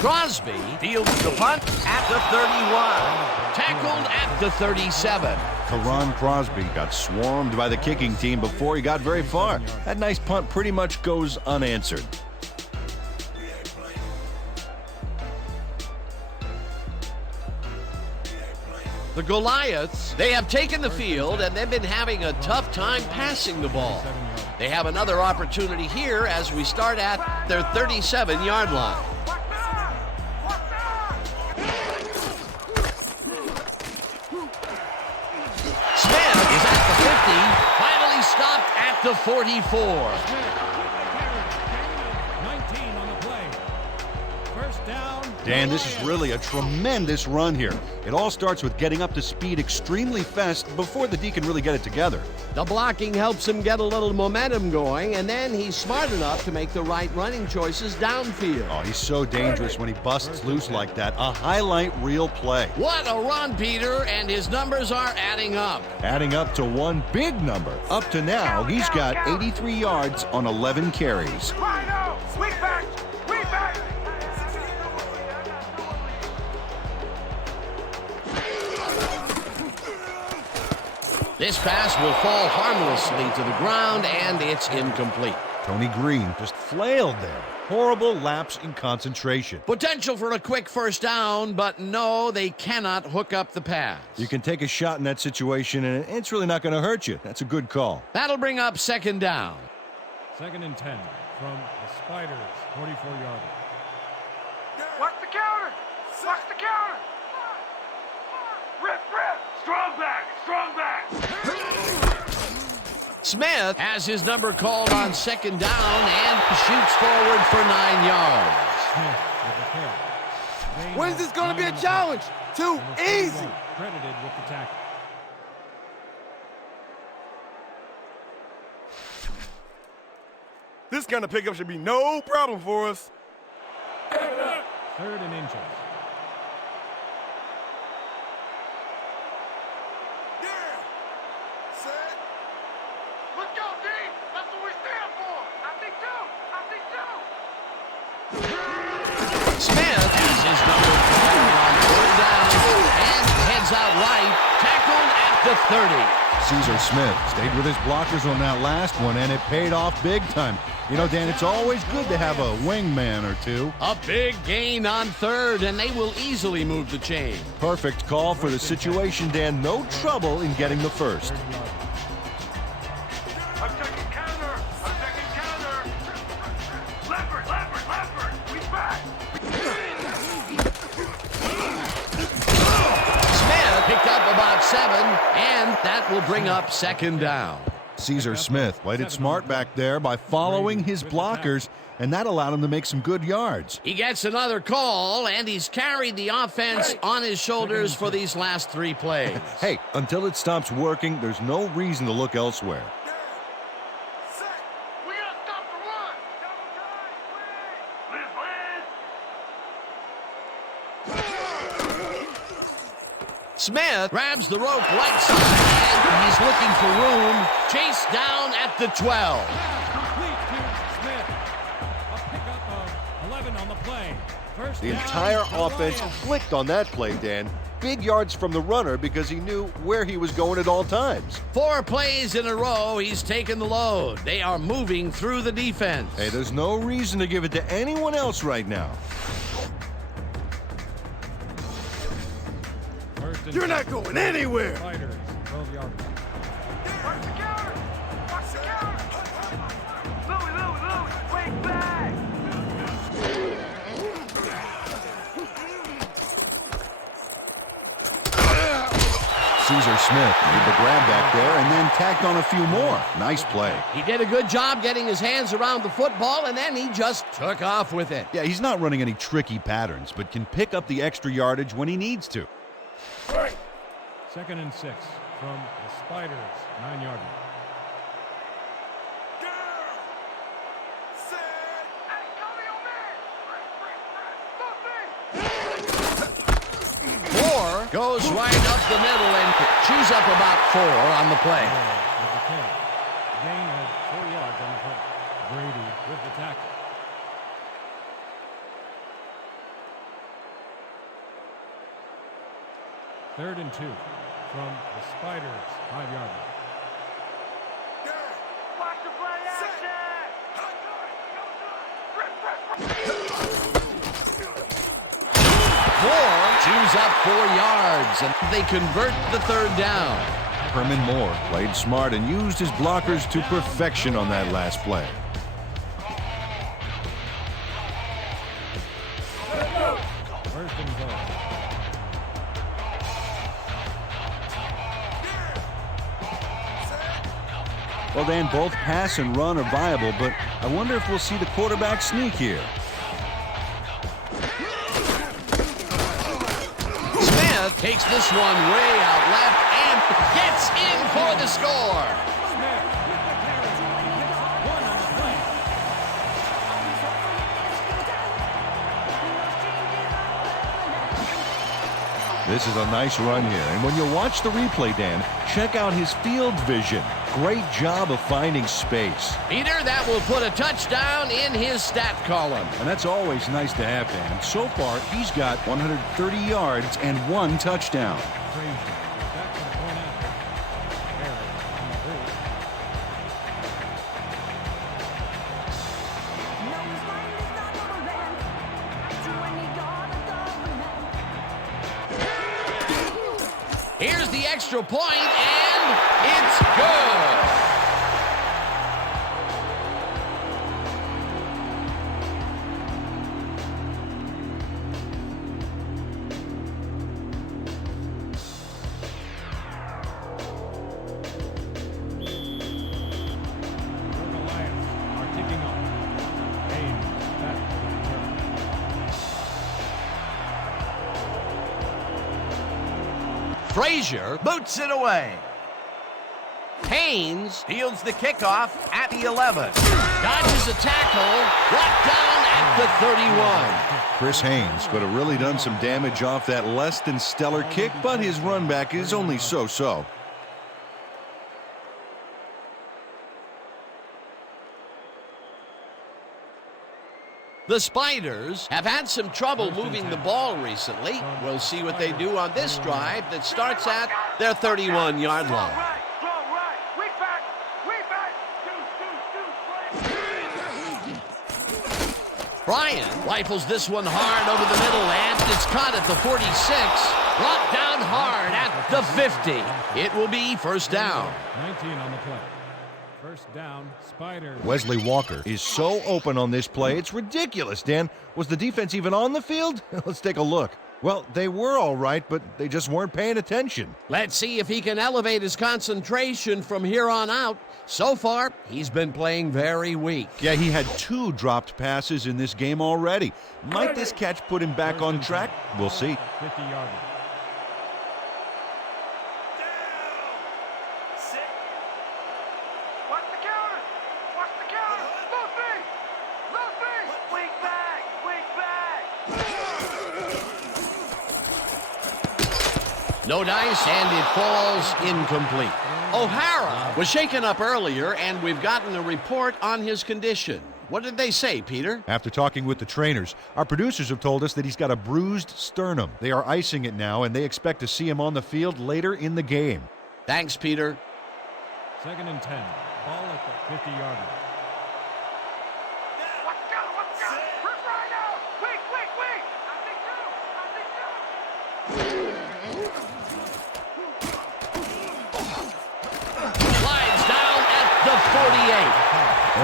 Crosby fields the punt at the 31. Tackled at the 37. Karan Crosby got swarmed by the kicking team before he got very far. That nice punt pretty much goes unanswered. The Goliaths, they have taken the field and they've been having a tough time passing the ball. They have another opportunity here as we start at their 37-yard line. Smith is at the 50, finally stopped at the 44. 19 on the play. First down. Dan, this is really a tremendous run here. It all starts with getting up to speed extremely fast before the D can really get it together. The blocking helps him get a little momentum going, and then he's smart enough to make the right running choices downfield. Oh, he's so dangerous when he busts loose like that. A highlight reel play. What a run, Peter, and his numbers are adding up. Adding up to one big number. Up to now, he's got 83 yards on 11 carries. Rhino! We back! We back! This pass will fall harmlessly to the ground, and it's incomplete. Tony Green just flailed there. Horrible lapse in concentration. Potential for a quick first down, but no, they cannot hook up the pass. You can take a shot in that situation, and it's really not going to hurt you. That's a good call. That'll bring up second down. Second and 10 from the Spiders, 44-yard line. Watch the counter! Watch the counter! Rip, rip! Strong back! Strong back! Smith has his number called on second down and shoots forward for 9 yards. Smith with the carry. When's this gonna be a challenge? Too easy. Credited with the tackle. This kind of pickup should be no problem for us. Third and inches. Let's go, D! That's what we stand for! I think two! Smith is his number 4 on third down and heads goes out right, tackled at the 30. Caesar Smith stayed with his blockers on that last one, and it paid off big time. You know, Dan, it's always good to have a wingman or two. A big gain on third, and they will easily move the chain. Perfect call for the situation, Dan. No trouble in getting the first. I'm taking counter. I'm taking counter. Leopard, leopard, leopard. We back. Smith picked up about 7, and that will bring up second down. Caesar Smith played it smart back there by following his blockers, and that allowed him to make some good yards. He gets another call, and he's carried the offense on his shoulders for these last 3 plays. Hey, until it stops working, there's no reason to look elsewhere. We gotta stop the run. Double time. Liz, Smith grabs the rope right side, and he's looking for room. Chased down at the 12. Complete to Smith. A pickup of 11 on the play. First The down, entire the offense Lions. clicked on that play, Dan. Big yards from the runner because he knew where he was going at all times. 4 plays in a row, he's taken the load. They are moving through the defense. Hey, there's no reason to give it to anyone else right now. First and You're not 10. going anywhere. Spiders, 12 yards. Watch the counter. Watch the counter. Louis, wait back. Caesar Smith made the grab back there and then tacked on a few more. Nice play. He did a good job getting his hands around the football, and then he just took off with it. Yeah, he's not running any tricky patterns, but can pick up the extra yardage when he needs to. Second and 6 from the Spiders, 9-yard line. Hey, come your man. 4 goes right up the middle and chews up about 4 on the play. With the carry. Gain of 4 yards on the play. Brady with the tackle. Third and 2 from the Spiders, 5-yard line. Watch the play action. 4 chews up 4 yards, and they convert the third down. Herman Moore played smart and used his blockers to perfection on that last play. First and goal. Well, Dan, both pass and run are viable, but I wonder if we'll see the quarterback sneak here. Smith takes this one way out left and gets in for the score. Smith with the carry. He gets 1 on the play. This is a nice run here, and when you watch the replay, Dan, check out his field vision. Great job of finding space. Peter, that will put a touchdown in his stat column. And that's always nice to have, Dan. So far, he's got 130 yards and 1 touchdown. Crazy. Back to the point after. Barely on the bridge. Here's the extra point, and it's good. The Lions are kicking off. Haynes back to the return. Frazier boots it away. Haynes fields the kickoff at the 11. Dodges a tackle, brought down at the 31. Chris Haynes could have really done some damage off that less than stellar kick, but his run back is only so-so. The Spiders have had some trouble moving the ball recently. We'll see what they do on this drive that starts at their 31-yard line. Strong right. We back. Brian rifles this one hard over the middle, and it's caught at the 46. Brought down hard at the 50. It will be first down. 19 on the play. First down, Spiders. Wesley Walker is so open on this play, it's ridiculous, Dan. Was the defense even on the field? Let's take a look. Well, they were all right, but they just weren't paying attention. Let's see if he can elevate his concentration from here on out. So far, he's been playing very weak. Yeah, he had 2 dropped passes in this game already. Might this catch put him back on track? We'll see. 50-yarder. What's the counter? Nothing. Weak back. No dice, and it falls incomplete. O'Hara was shaken up earlier, and we've gotten a report on his condition. What did they say, Peter? After talking with the trainers, our producers have told us that he's got a bruised sternum. They are icing it now, and they expect to see him on the field later in the game. Thanks, Peter. 2nd and 10. Ball at the 50-yarder. Let's go. Rip right out. Weak. Slides down at the 48.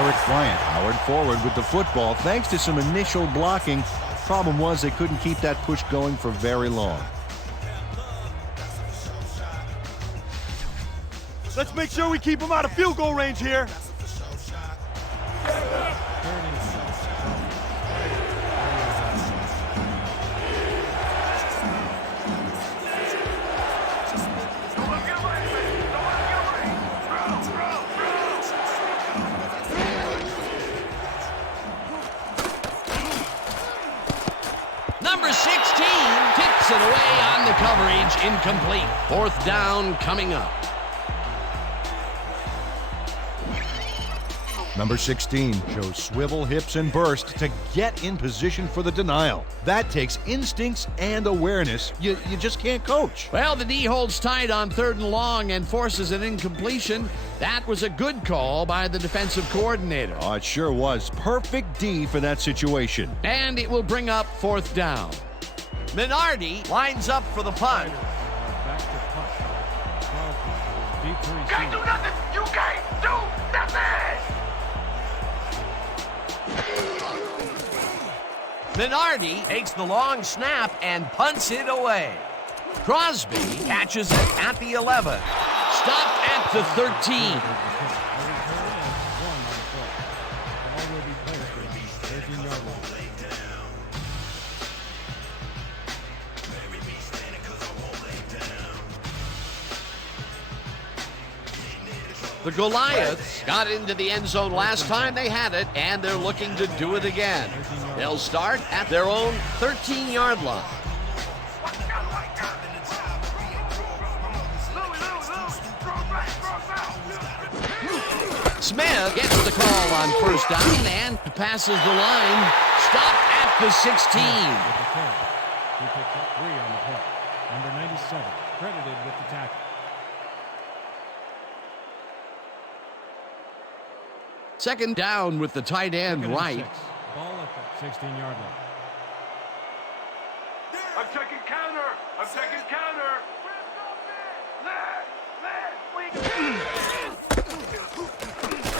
Eric Bryant powered forward with the football thanks to some initial blocking. Problem was they couldn't keep that push going for very long. Let's make sure we keep him out of field goal range here. Number 16 kicks it away on the coverage, incomplete. 4th down coming up. Number 16 shows swivel, hips, and burst to get in position for the denial. That takes instincts and awareness you just can't coach. Well, the D holds tight on 3rd and long and forces an incompletion. That was a good call by the defensive coordinator. Oh, it sure was. Perfect D for that situation. And it will bring up 4th down. Minardi lines up for the punt. Back to punt. Deep to receiver. Can't do nothing. You can't do nothing. Minardi takes the long snap and punts it away. Crosby catches it at the 11. Stopped at the 13. The Goliaths got into the end zone last time they had it, and they're looking to do it again. They'll start at their own 13-yard line. Smith gets the call on 1st down and passes the line. Stopped at the 16. He picked up 3 on the play. Number 97, credited with the tackle. Second down with the tight end right. Ball at the 16-yard line. I'm taking counter.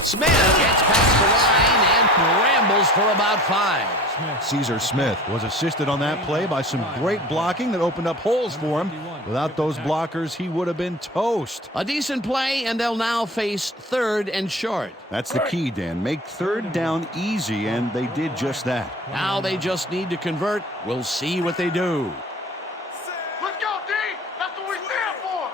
Smith gets past the line and rambles for about 5. Caesar Smith was assisted on that play by some great blocking that opened up holes for him. Without those blockers, he would have been toast. A decent play, and they'll now face 3rd and short. That's the key, Dan. Make 3rd down easy, and they did just that. Now they just need to convert. We'll see what they do. Let's go, D. That's what we stand for.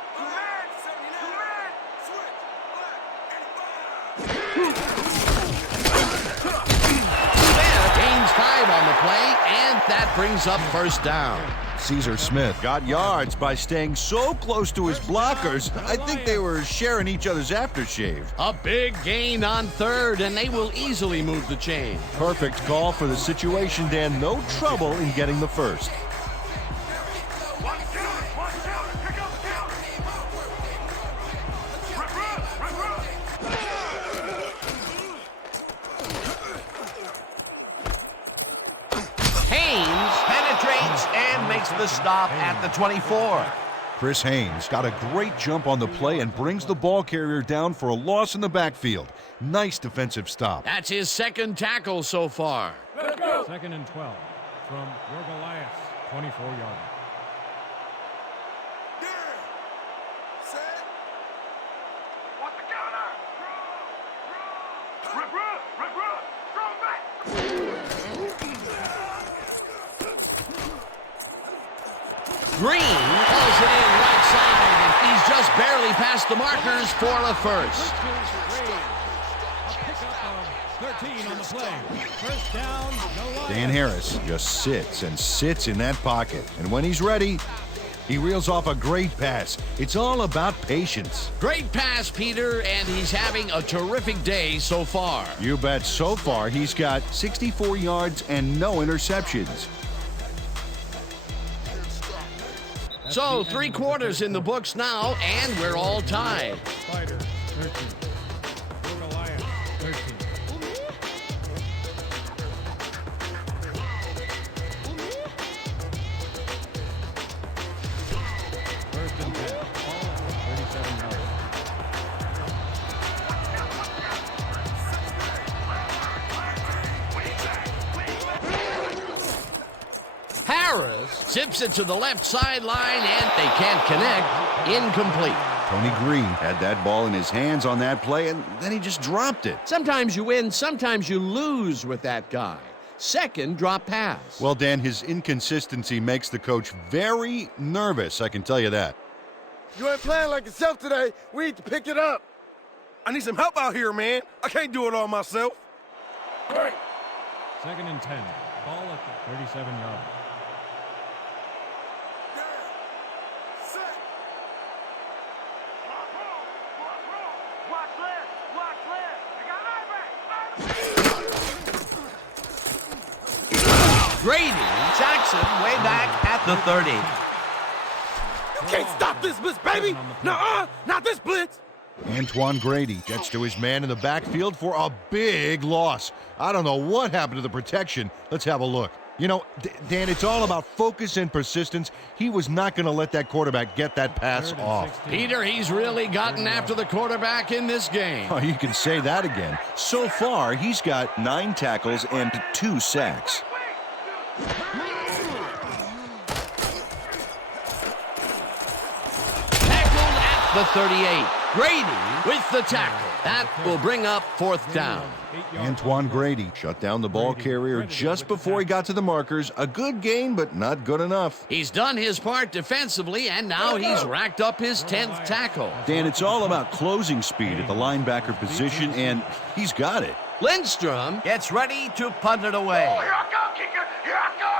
Smith gains 5 on the play, and that brings up 1st down. Caesar Smith got yards by staying so close to his blockers, I think they were sharing each other's aftershave. A big gain on third, and they will easily move the chain. Perfect call for the situation, Dan. No trouble in getting the first. One count, pick up the count. Haynes penetrates and makes the stop at the 24. Chris Haynes got a great jump on the play and brings the ball carrier down for a loss in the backfield. Nice defensive stop. That's his second tackle so far. Second and 12 from your Goliaths, 24-yard. What's the counter? Run, throw back. Green pulls it in right side, and he's just barely past the markers for a first. A pickup of 13 on the play. First down, Goliaths. Dan Harris just sits and sits in that pocket. And when he's ready, he reels off a great pass. It's all about patience. Great pass, Peter, and he's having a terrific day so far. You bet. So far, he's got 64 yards and no interceptions. So 3 quarters in the books now, and we're all tied. Spider, 13. Your Goliaths, 13. First and 10. Ball at the 37 yards. Harris zips it to the left sideline, and they can't connect. Incomplete. Tony Green had that ball in his hands on that play, and then he just dropped it. Sometimes you win, sometimes you lose with that guy. Second drop pass. Well, Dan, his inconsistency makes the coach very nervous, I can tell you that. You ain't playing like yourself today. We need to pick it up. I need some help out here, man. I can't do it all myself. Great. Second and 10. Ball at the 37 yards. Watch left. You got linebacker. Grady Jackson way back at the 30. You can't stop this blitz, baby. Nuh-uh, not this blitz. Antoine Grady gets to his man in the backfield for a big loss. I don't know what happened to the protection. Let's have a look. You know, Dan, it's all about focus and persistence. He was not going to let that quarterback get that pass Third and off. 16. Peter, he's really gotten after the quarterback in this game. Oh, you can say that again. So far, he's got 9 tackles and 2 sacks. Tackled at the 38. Grady with the tackle. That will bring up fourth down. Antoine Grady shut down the ball carrier just before he got to the markers. A good gain, but not good enough. He's done his part defensively, and now he's racked up his 10th tackle. Dan, it's all about closing speed at the linebacker position, and he's got it. Lindstrom gets ready to punt it away. Here I come, kicker. Here I come.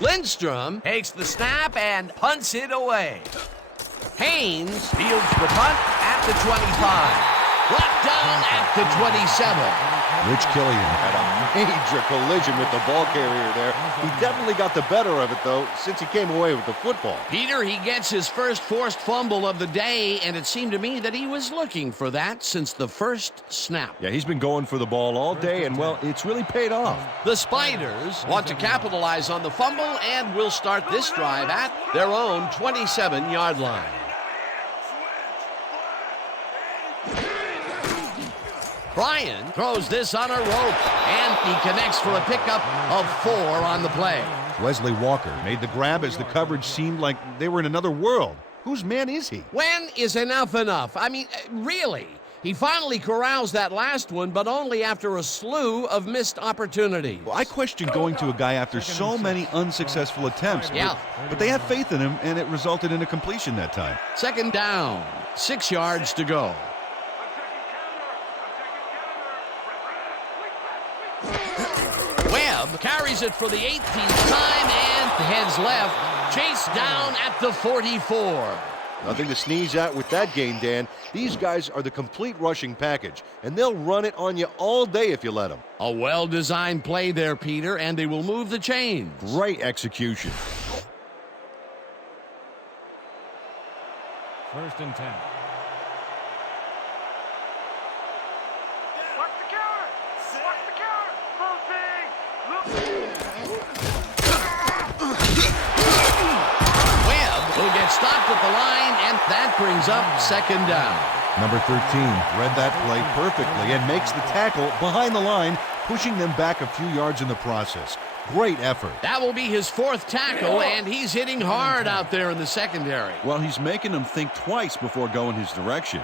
Lindstrom takes the snap and punts it away. Haynes fields the punt at the 25. Brought down at the 27. Rich Killian had a major collision with the ball carrier there. He definitely got the better of it, though, since he came away with the football. Peter, he gets his first forced fumble of the day, and it seemed to me that he was looking for that since the first snap. Yeah, he's been going for the ball all day, and, well, it's really paid off. The Spiders want to capitalize on the fumble and will start this drive at their own 27-yard line. Bryan throws this on a rope, and he connects for a pickup of 4 on the play. Wesley Walker made the grab as the coverage seemed like they were in another world. Whose man is he? When is enough enough? I mean, really? He finally corrals that last one, but only after a slew of missed opportunities. Well, I question going to a guy after so many unsuccessful attempts. Yeah. But they have faith in him, and it resulted in a completion that time. Second down, 6 yards to go. carries it for the 18th time and heads left. Chased down at the 44. Nothing to sneeze at with that game, Dan. These guys are the complete rushing package, and they'll run it on you all day if you let them. A well-designed play there, Peter, and they will move the chains. Great execution. 1st and 10. Watch the counter! Watch the counter! Webb will get stopped at the line, and that brings up 2nd down. Number 13 read that play perfectly and makes the tackle behind the line, pushing them back a few yards in the process. Great effort. That will be his 4th tackle, and he's hitting hard out there in the secondary. Well, he's making them think twice before going his direction.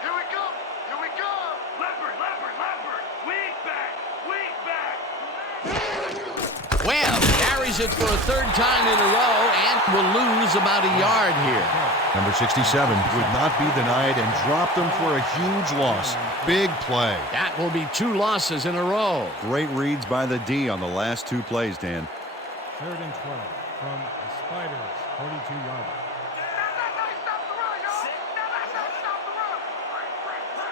Here we go! Here we go! Leopard! Leopard! Leopard! Weak back! Weak back! Webb carries it for a 3rd time in a row and will lose about a yard here. Number 67 would not be denied and dropped them for a huge loss. Big play. That will be 2 losses in a row. Great reads by the D on the last 2 plays, Dan. 3rd and 12 from the Spiders, 42-yarder. Stop the run, y'all! Stop the run! Run!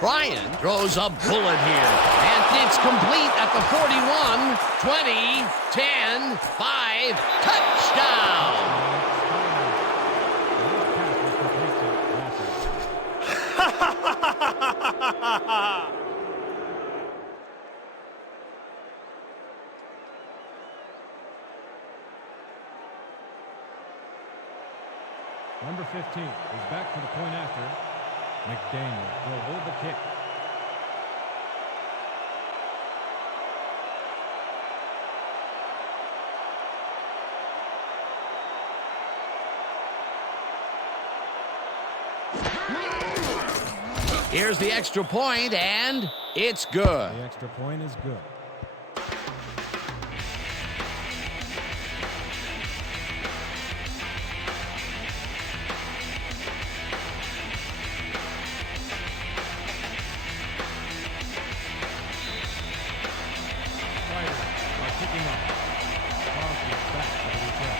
Bryan throws a bullet here, and it's complete at the 41, 20, 10, 5, touchdown! Number 15 is back for the point after. McDaniel will hold the kick. Here's the extra point, and it's good. The extra point is good. Spiders are kicking off. Crosby back for the return.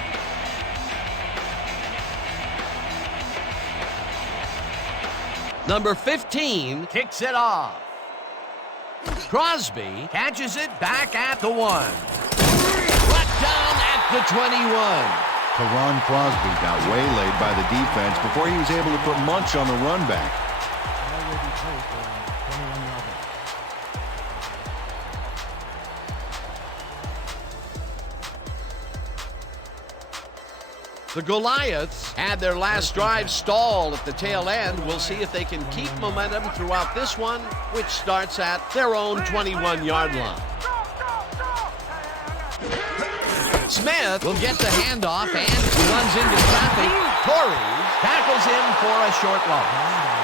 Number 15 kicks it off. Crosby catches it back at the 1. Brought down at the 21. Teron Crosby got waylaid by the defense before he was able to put Munch on the run back. Ball will be placed around 21-yard line. The Goliaths had their last drive stalled at the tail end. We'll see if they can keep momentum throughout this one, which starts at their own 21-yard line. Smith will get the handoff and runs into traffic. Torres tackles him for a short loss.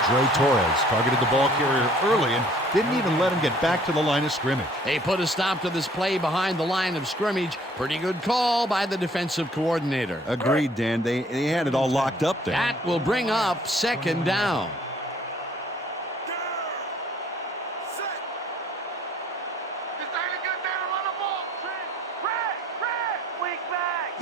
Dre Torres targeted the ball carrier early and didn't even let him get back to the line of scrimmage. They put a stop to this play behind the line of scrimmage. Pretty good call by the defensive coordinator. Agreed, Dan. They had it all locked up there. That will bring up 2nd down. This ain't a good day to run the ball. Red! Weak back!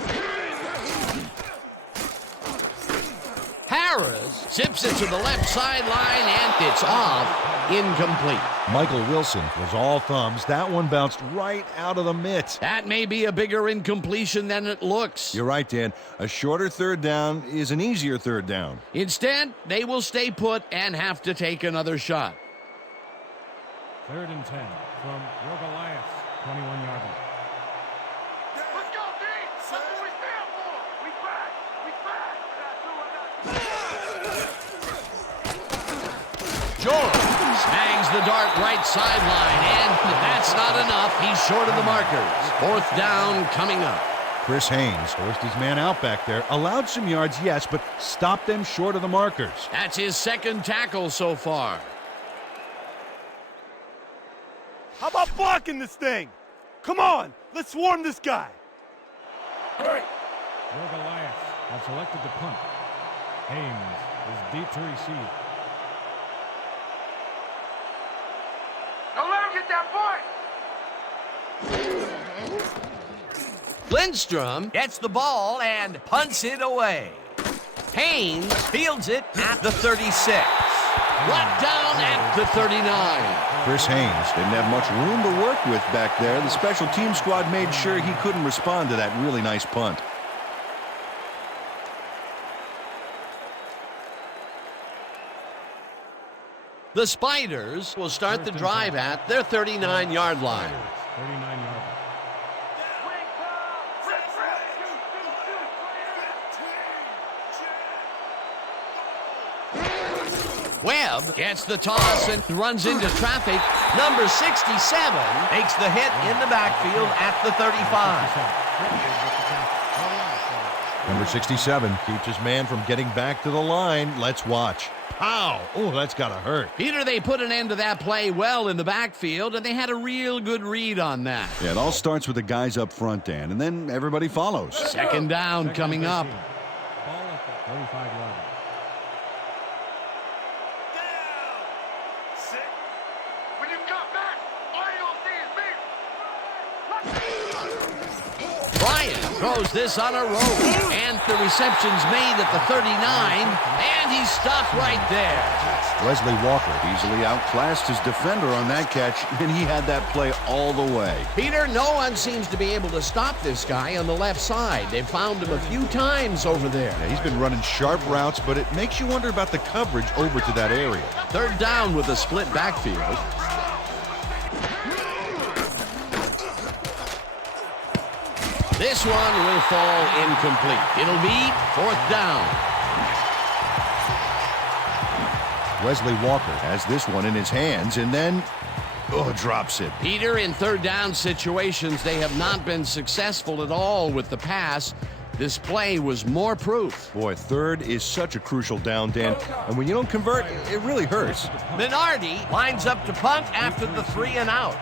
Harris zips it to the left sideline, and it's off. Incomplete. Michael Wilson was all thumbs. That one bounced right out of the mitt. That may be a bigger incompletion than it looks. You're right, Dan. A shorter 3rd down is an easier 3rd down. Instead, they will stay put and have to take another shot. 3rd and 10 from your Goliaths, 21-yard line. Let's go, D! That's what we stand for! We back! George snags the dart right sideline, and that's not enough. He's short of the markers. 4th down coming up. Chris Haynes forced his man out back there, allowed some yards, yes, but stopped them short of the markers. That's his 2nd tackle so far. How about blocking this thing? Come on, let's swarm this guy. Your Goliaths have selected the punt. Haynes is deep to receive. Lindstrom gets the ball and punts it away. Haynes fields it at the 36. Brought down at the 39. Chris Haynes didn't have much room to work with back there. The special team squad made sure he couldn't respond to that really nice punt. The Spiders will start the drive at their 39-yard line. 39-yard line. Webb gets the toss and runs into traffic. Number 67 makes the hit in the backfield at the 35. Number 67 keeps his man from getting back to the line. Let's watch. Pow! Oh, that's gotta hurt. Peter, they put an end to that play well in the backfield, and they had a real good read on that. Yeah, it all starts with the guys up front, Dan, and then everybody follows. Second down coming up. Ball at the 35-yard line. When you come back, all you'll see is me. Bryant throws this on a rope, and the reception's made at the 39, and he's stopped right there. Wesley Walker Easily outclassed his defender on that catch, and he had that play all the way. Peter, no one seems to be able to stop this guy on the left side. They've found him a few times over there. Yeah, he's been running sharp routes, but it makes you wonder about the coverage over to that area. Third down with a split backfield. This one will fall incomplete. It'll be fourth down. Wesley Walker Has this one in his hands, and then, drops it. Peter, in third down situations, they have not been successful at all with the pass. This play was more proof. Boy, third is such a crucial down, Dan, and when you don't convert, it really hurts. Minardi lines up to punt after the 3 and out.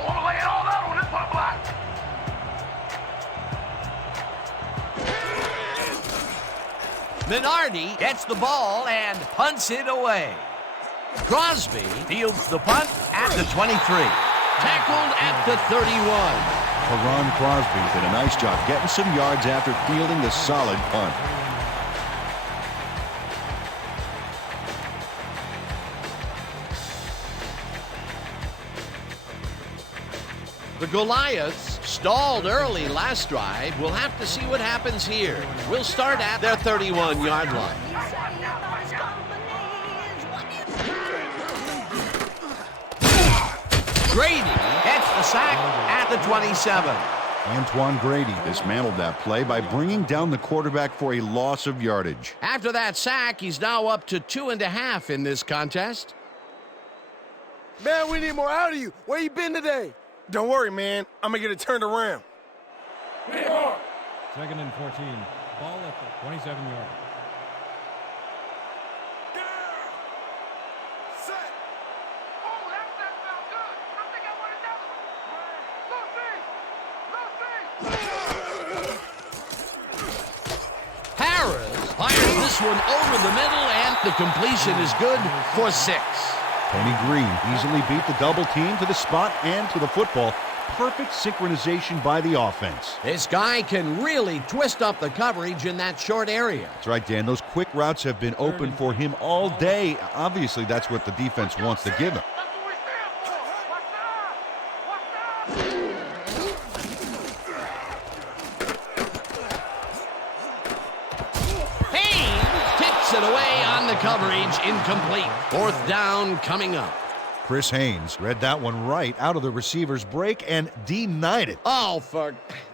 I'm gonna lay it all out on this one block. Minardi gets the ball and punts it away. Crosby fields the punt at the 23. Tackled at the 31. Ron Crosby did a nice job getting some yards after fielding the solid punt. The Goliaths stalled early last drive. We'll have to see what happens here. We'll start at their 31-yard line. Grady gets the sack at the 27. Antoine Grady dismantled that play by bringing down the quarterback for a loss of yardage. After that sack, he's now up to 2.5 in this contest. Man, we need more out of you. Where you been today? Don't worry, man. I'm gonna get it turned around. Second and 14. Ball at the 27-yard line. Oh, that felt good. I think I want another one. Harris fires this one over the middle, and the completion is good for 6. Tony Green easily beat the double team to the spot and to the football. Perfect synchronization by the offense. This guy can really twist up the coverage in that short area. That's right, Dan. Those quick routes have been open for him all day. Obviously, that's what the defense wants to give him. That's what we stand for. Haynes tips it away on the coverage, incomplete. Fourth down coming up. Chris Haynes read that one right out of the receiver's break and denied it. Oh,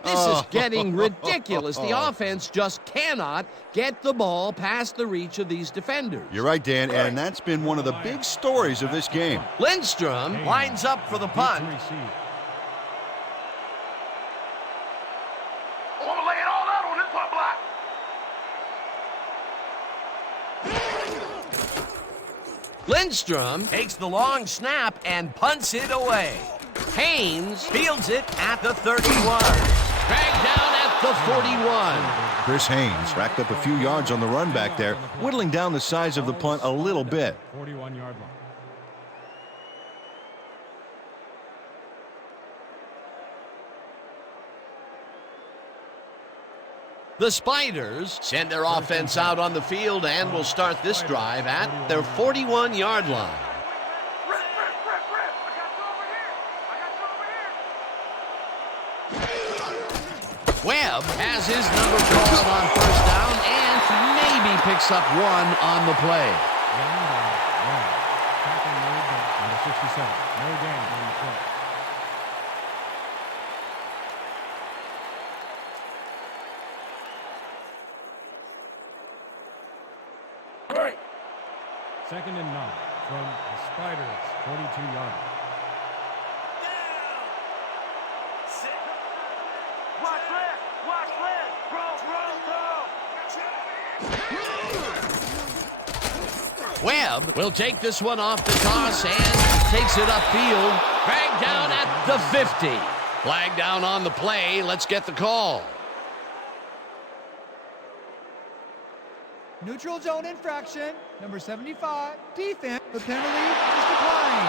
this is getting ridiculous. The offense just cannot get the ball past the reach of these defenders. You're right, Dan, and that's been one of the big stories of this game. Lindstrom lines up for the punt. I'm gonna lay it all out on this one block. Lindstrom takes the long snap and punts it away. Haynes fields it at the 31. Dragged down at the 41. Chris Haynes racked up a few yards on the run back there, whittling down the size of the punt a little bit. 41-yard line. The Spiders send their offense out on the field and will start this drive at their 41-yard line. Rip, rip, rip, rip. I got you over here. I got you over here. Webb has his number called on first down and maybe picks up one on the play. Tackle made by number 67. No gain on the play. Right. 2nd and 9 from the Spiders, 42-yard. Watch left. Watch left. Bro. Webb will take this one off the toss and takes it upfield. Dragged down at the 50. Flag down on the play. Let's get the call. Neutral zone infraction. Number 75. Defense. The penalty is declined.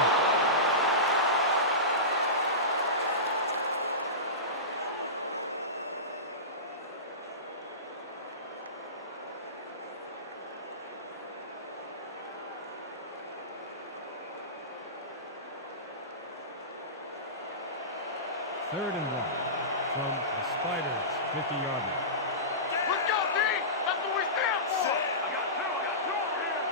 Third and 1 from the Spiders, 50-yard line. Let's go, D. That's what we stand for. I got two over here.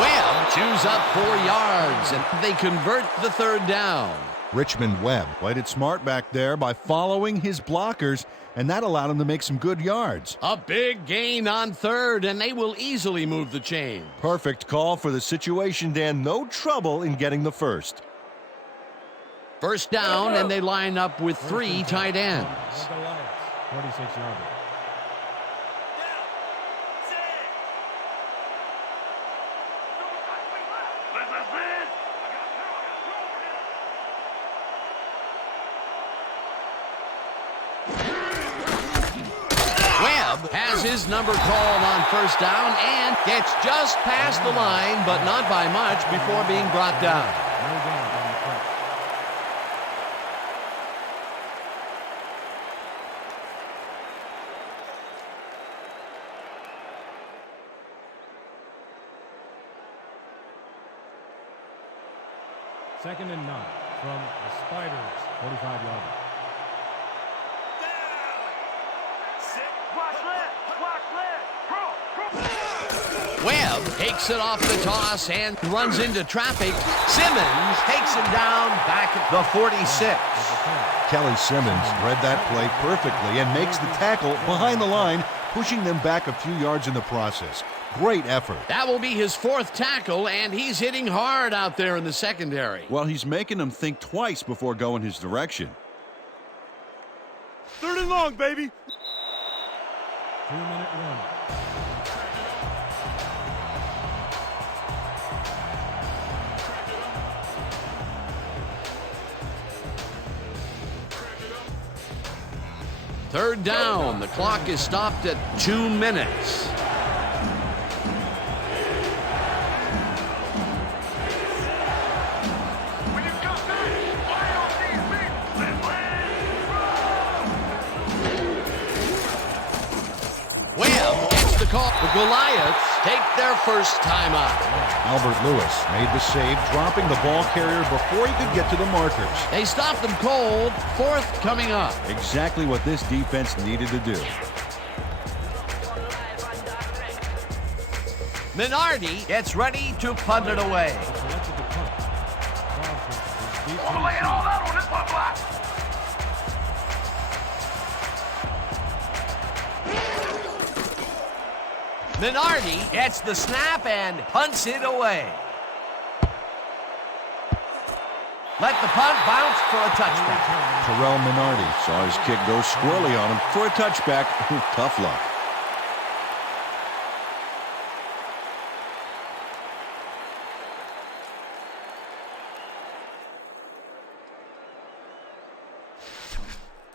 Webb chews up 4 yards and they convert the third down. Richmond Webb played it smart back there by following his blockers, and that allowed him to make some good yards. A big gain on third, and they will easily move the chain. Perfect call for the situation, Dan. No trouble in getting the first. First down, and they line up with 3 tight ends. The Goliaths, 46-yard line. Webb has his number called on first down and gets just past the line, but not by much before being brought down. No gain on the play. Second and 9 from the Spiders, 45-yard line. Watch left. Watch left. Webb takes it off the toss and runs into traffic. Simmons takes him down back at the 46. Kelly Simmons read that play perfectly and makes the tackle behind the line, pushing them back a few yards in the process. Great effort. That will be his 4th tackle, and he's hitting hard out there in the secondary. Well, he's making them think twice before going his direction. 3rd and long, baby. 2-minute run. Third down. The clock is stopped at 2 minutes. When you come back, wide on defense. Webb gets the call. The Goliaths take their first timeout. Albert Lewis made the save, dropping the ball carrier before he could get to the markers. They stop them cold. 4th coming up. Exactly what this defense needed to do. Minardi gets ready to punt it away. Selected the punt. Crosby is deep to the Lay it all field. out on this one block. Minardi gets the snap and punts it away. Let the punt bounce for a touchback. Terrell Minardi saw his kick go squirrely on him for a touchback. Tough luck.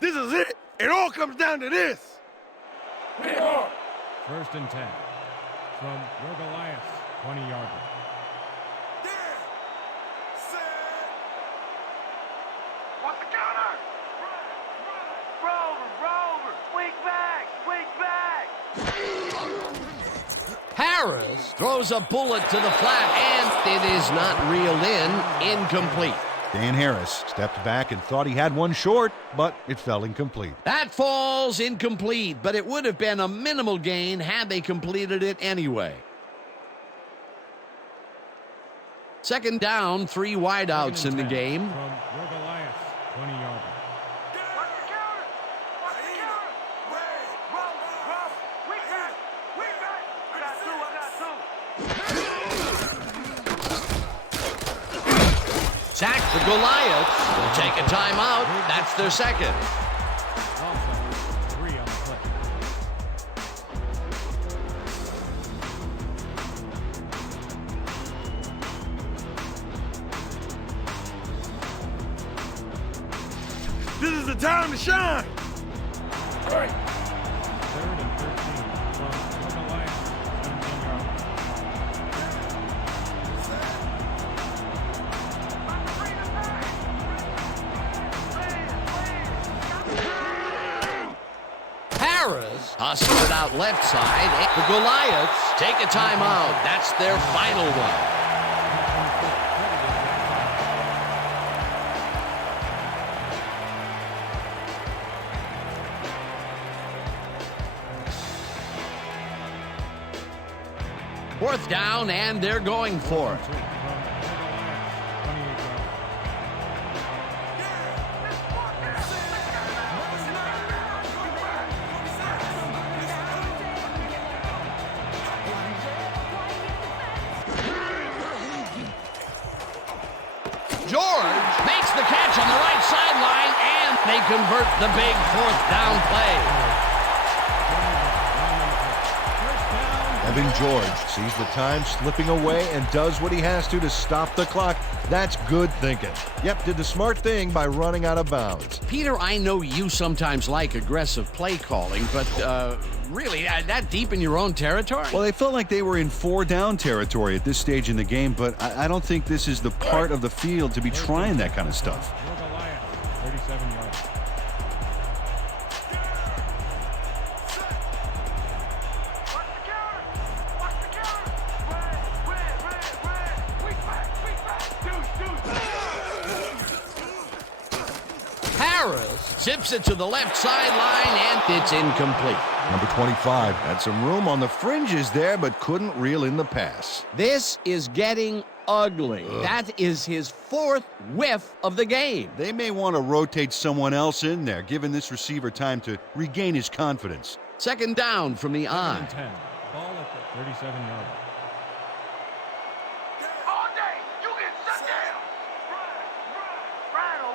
This is it. It all comes down to this. Hit hard. 1st and 10 from your Goliaths, 20-yard line. Watch the Harris throws a bullet to the flat, and it is not reeled in. Incomplete. Dan Harris stepped back and thought he had one short, but it fell incomplete. That falls incomplete, but it would have been a minimal gain had they completed it anyway. Second down, 3 wideouts in the game. From your Goliaths, 20-yarder. Watch the counter! Watch the counter! Roll, roll! We got it! We got it! I got two! Sack the Goliaths. Will take a timeout. That's their second. Also, 3 on the play. This is the time to shine. Third and 13 from your Goliaths, 17-yarder. Harris hustles it out left side. The Goliaths take a timeout. That's their final one. Fourth down, and they're going for it. George makes the catch on the right sideline, and they convert the big fourth down play. Evan George sees the time slipping away and does what he has to stop the clock. That's good thinking. Yep, did the smart thing by running out of bounds. Peter, I know you sometimes like aggressive play calling, but really, that deep in your own territory? Well, they felt like they were in 4-down territory at this stage in the game, but I don't think this is the part of the field to be trying that kind of stuff. Your Goliaths, 37 yards. Harris zips it to the left sideline, and it's incomplete. Number 25. Had some room on the fringes there, but couldn't reel in the pass. This is getting ugly. That is his 4th whiff of the game. They may want to rotate someone else in there, giving this receiver time to regain his confidence. Second down from the 10. eye. Ball at the 37-yarder. All day, you get shut down! Rhino!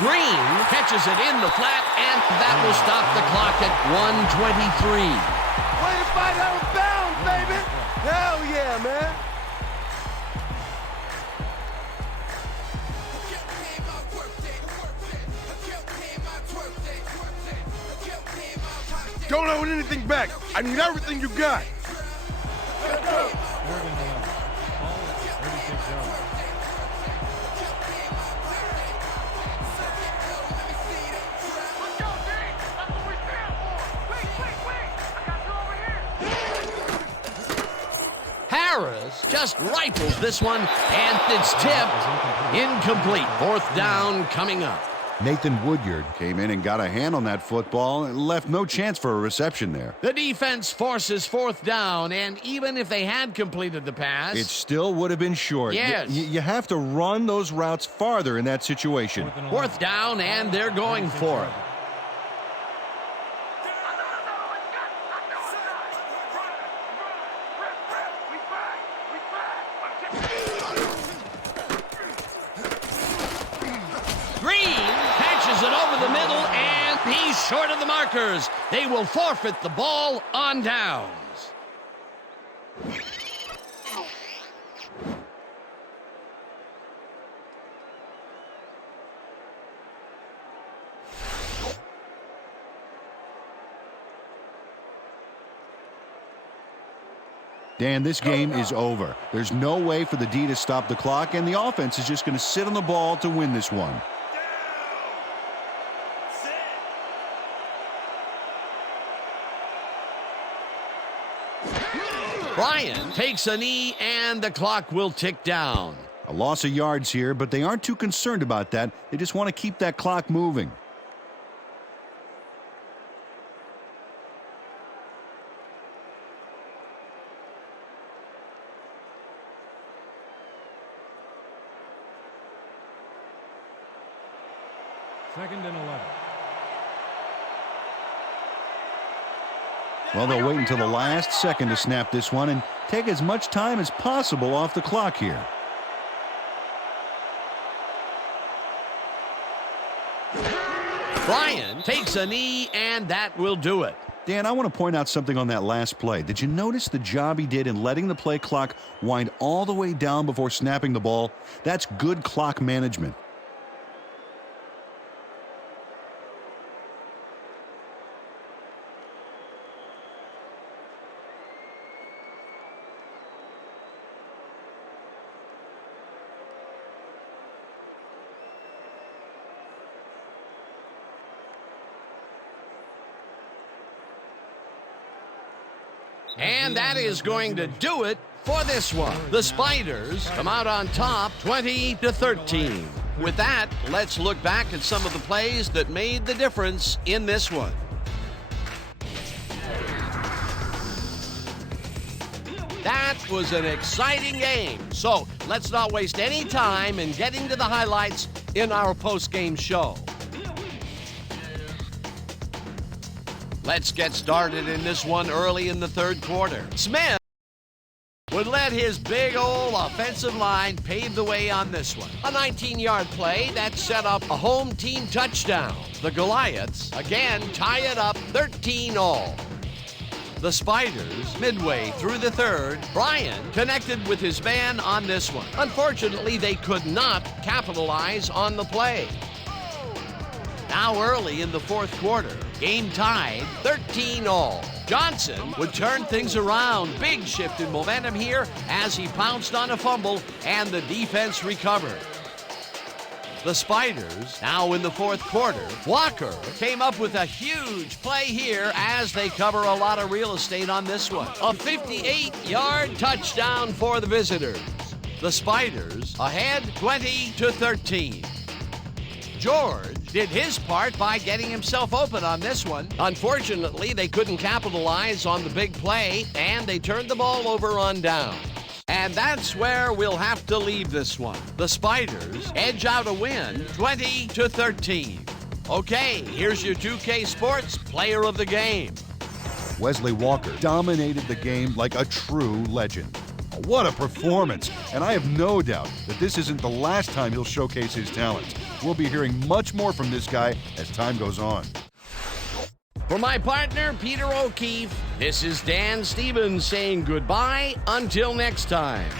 Green catches it in the flat, and that will stop the clock at 1:23. Way to fight out of bounds, baby! Hell yeah, man! Don't hold anything back. I need everything you got. Third and 11. Ball at 36 yards. Let's go, D! That's what we stand for! Wait! I got you over here! Harris just rifles this one, and it's tipped. Incomplete. Fourth down coming up. Nathan Woodyard Came in and got a hand on that football and left no chance for a reception there. The defense forces fourth down, and even if they had completed the pass, It still would have been short. Yes. You have to run those routes farther in that situation. fourth down, and they're going for it. Green patches it over the middle, and he's short of the markers. They will forfeit the ball on downs. Dan, this game is over. There's no way for the D to stop the clock, and the offense is just going to sit on the ball to win this one. Bryant takes a knee, and the clock will tick down. A loss of yards here, but they aren't too concerned about that. They just want to keep that clock moving. Second and 11. Well, they'll wait until the last second to snap this one and take as much time as possible off the clock here. Bryant takes a knee, and that will do it. Dan, I want to point out something on that last play. Did you notice the job he did in letting the play clock wind all the way down before snapping the ball? That's good clock management. And that is going to do it for this one. The Spiders come out on top 20-13. With that, let's look back at some of the plays that made the difference in this one. That was an exciting game. So let's not waste any time in getting to the highlights in our post-game show. Let's get started in this one early in the third quarter. Smith would let his big old offensive line pave the way on this one. A 19-yard play that set up a home team touchdown. The Goliaths again tie it up 13-all. The Spiders, midway through the third, Bryant connected with his man on this one. Unfortunately, they could not capitalize on the play. Now early in the fourth quarter, game tied 13-all. Johnson would turn things around. Big shift in momentum here as he pounced on a fumble and the defense recovered. The Spiders, now in the fourth quarter, Walker came up with a huge play here as they cover a lot of real estate on this one. A 58-yard touchdown for the visitors. The Spiders ahead 20-13. George did his part by getting himself open on this one. Unfortunately, they couldn't capitalize on the big play, and they turned the ball over on downs. And that's where we'll have to leave this one. The Spiders edge out a win 20-13. Okay, here's your 2K Sports Player of the Game. Wesley Walker dominated the game like a true legend. What a performance, and I have no doubt that this isn't the last time he'll showcase his talents. We'll be hearing much more from this guy as time goes on. For my partner, Peter O'Keefe, this is Dan Stevens saying goodbye until next time.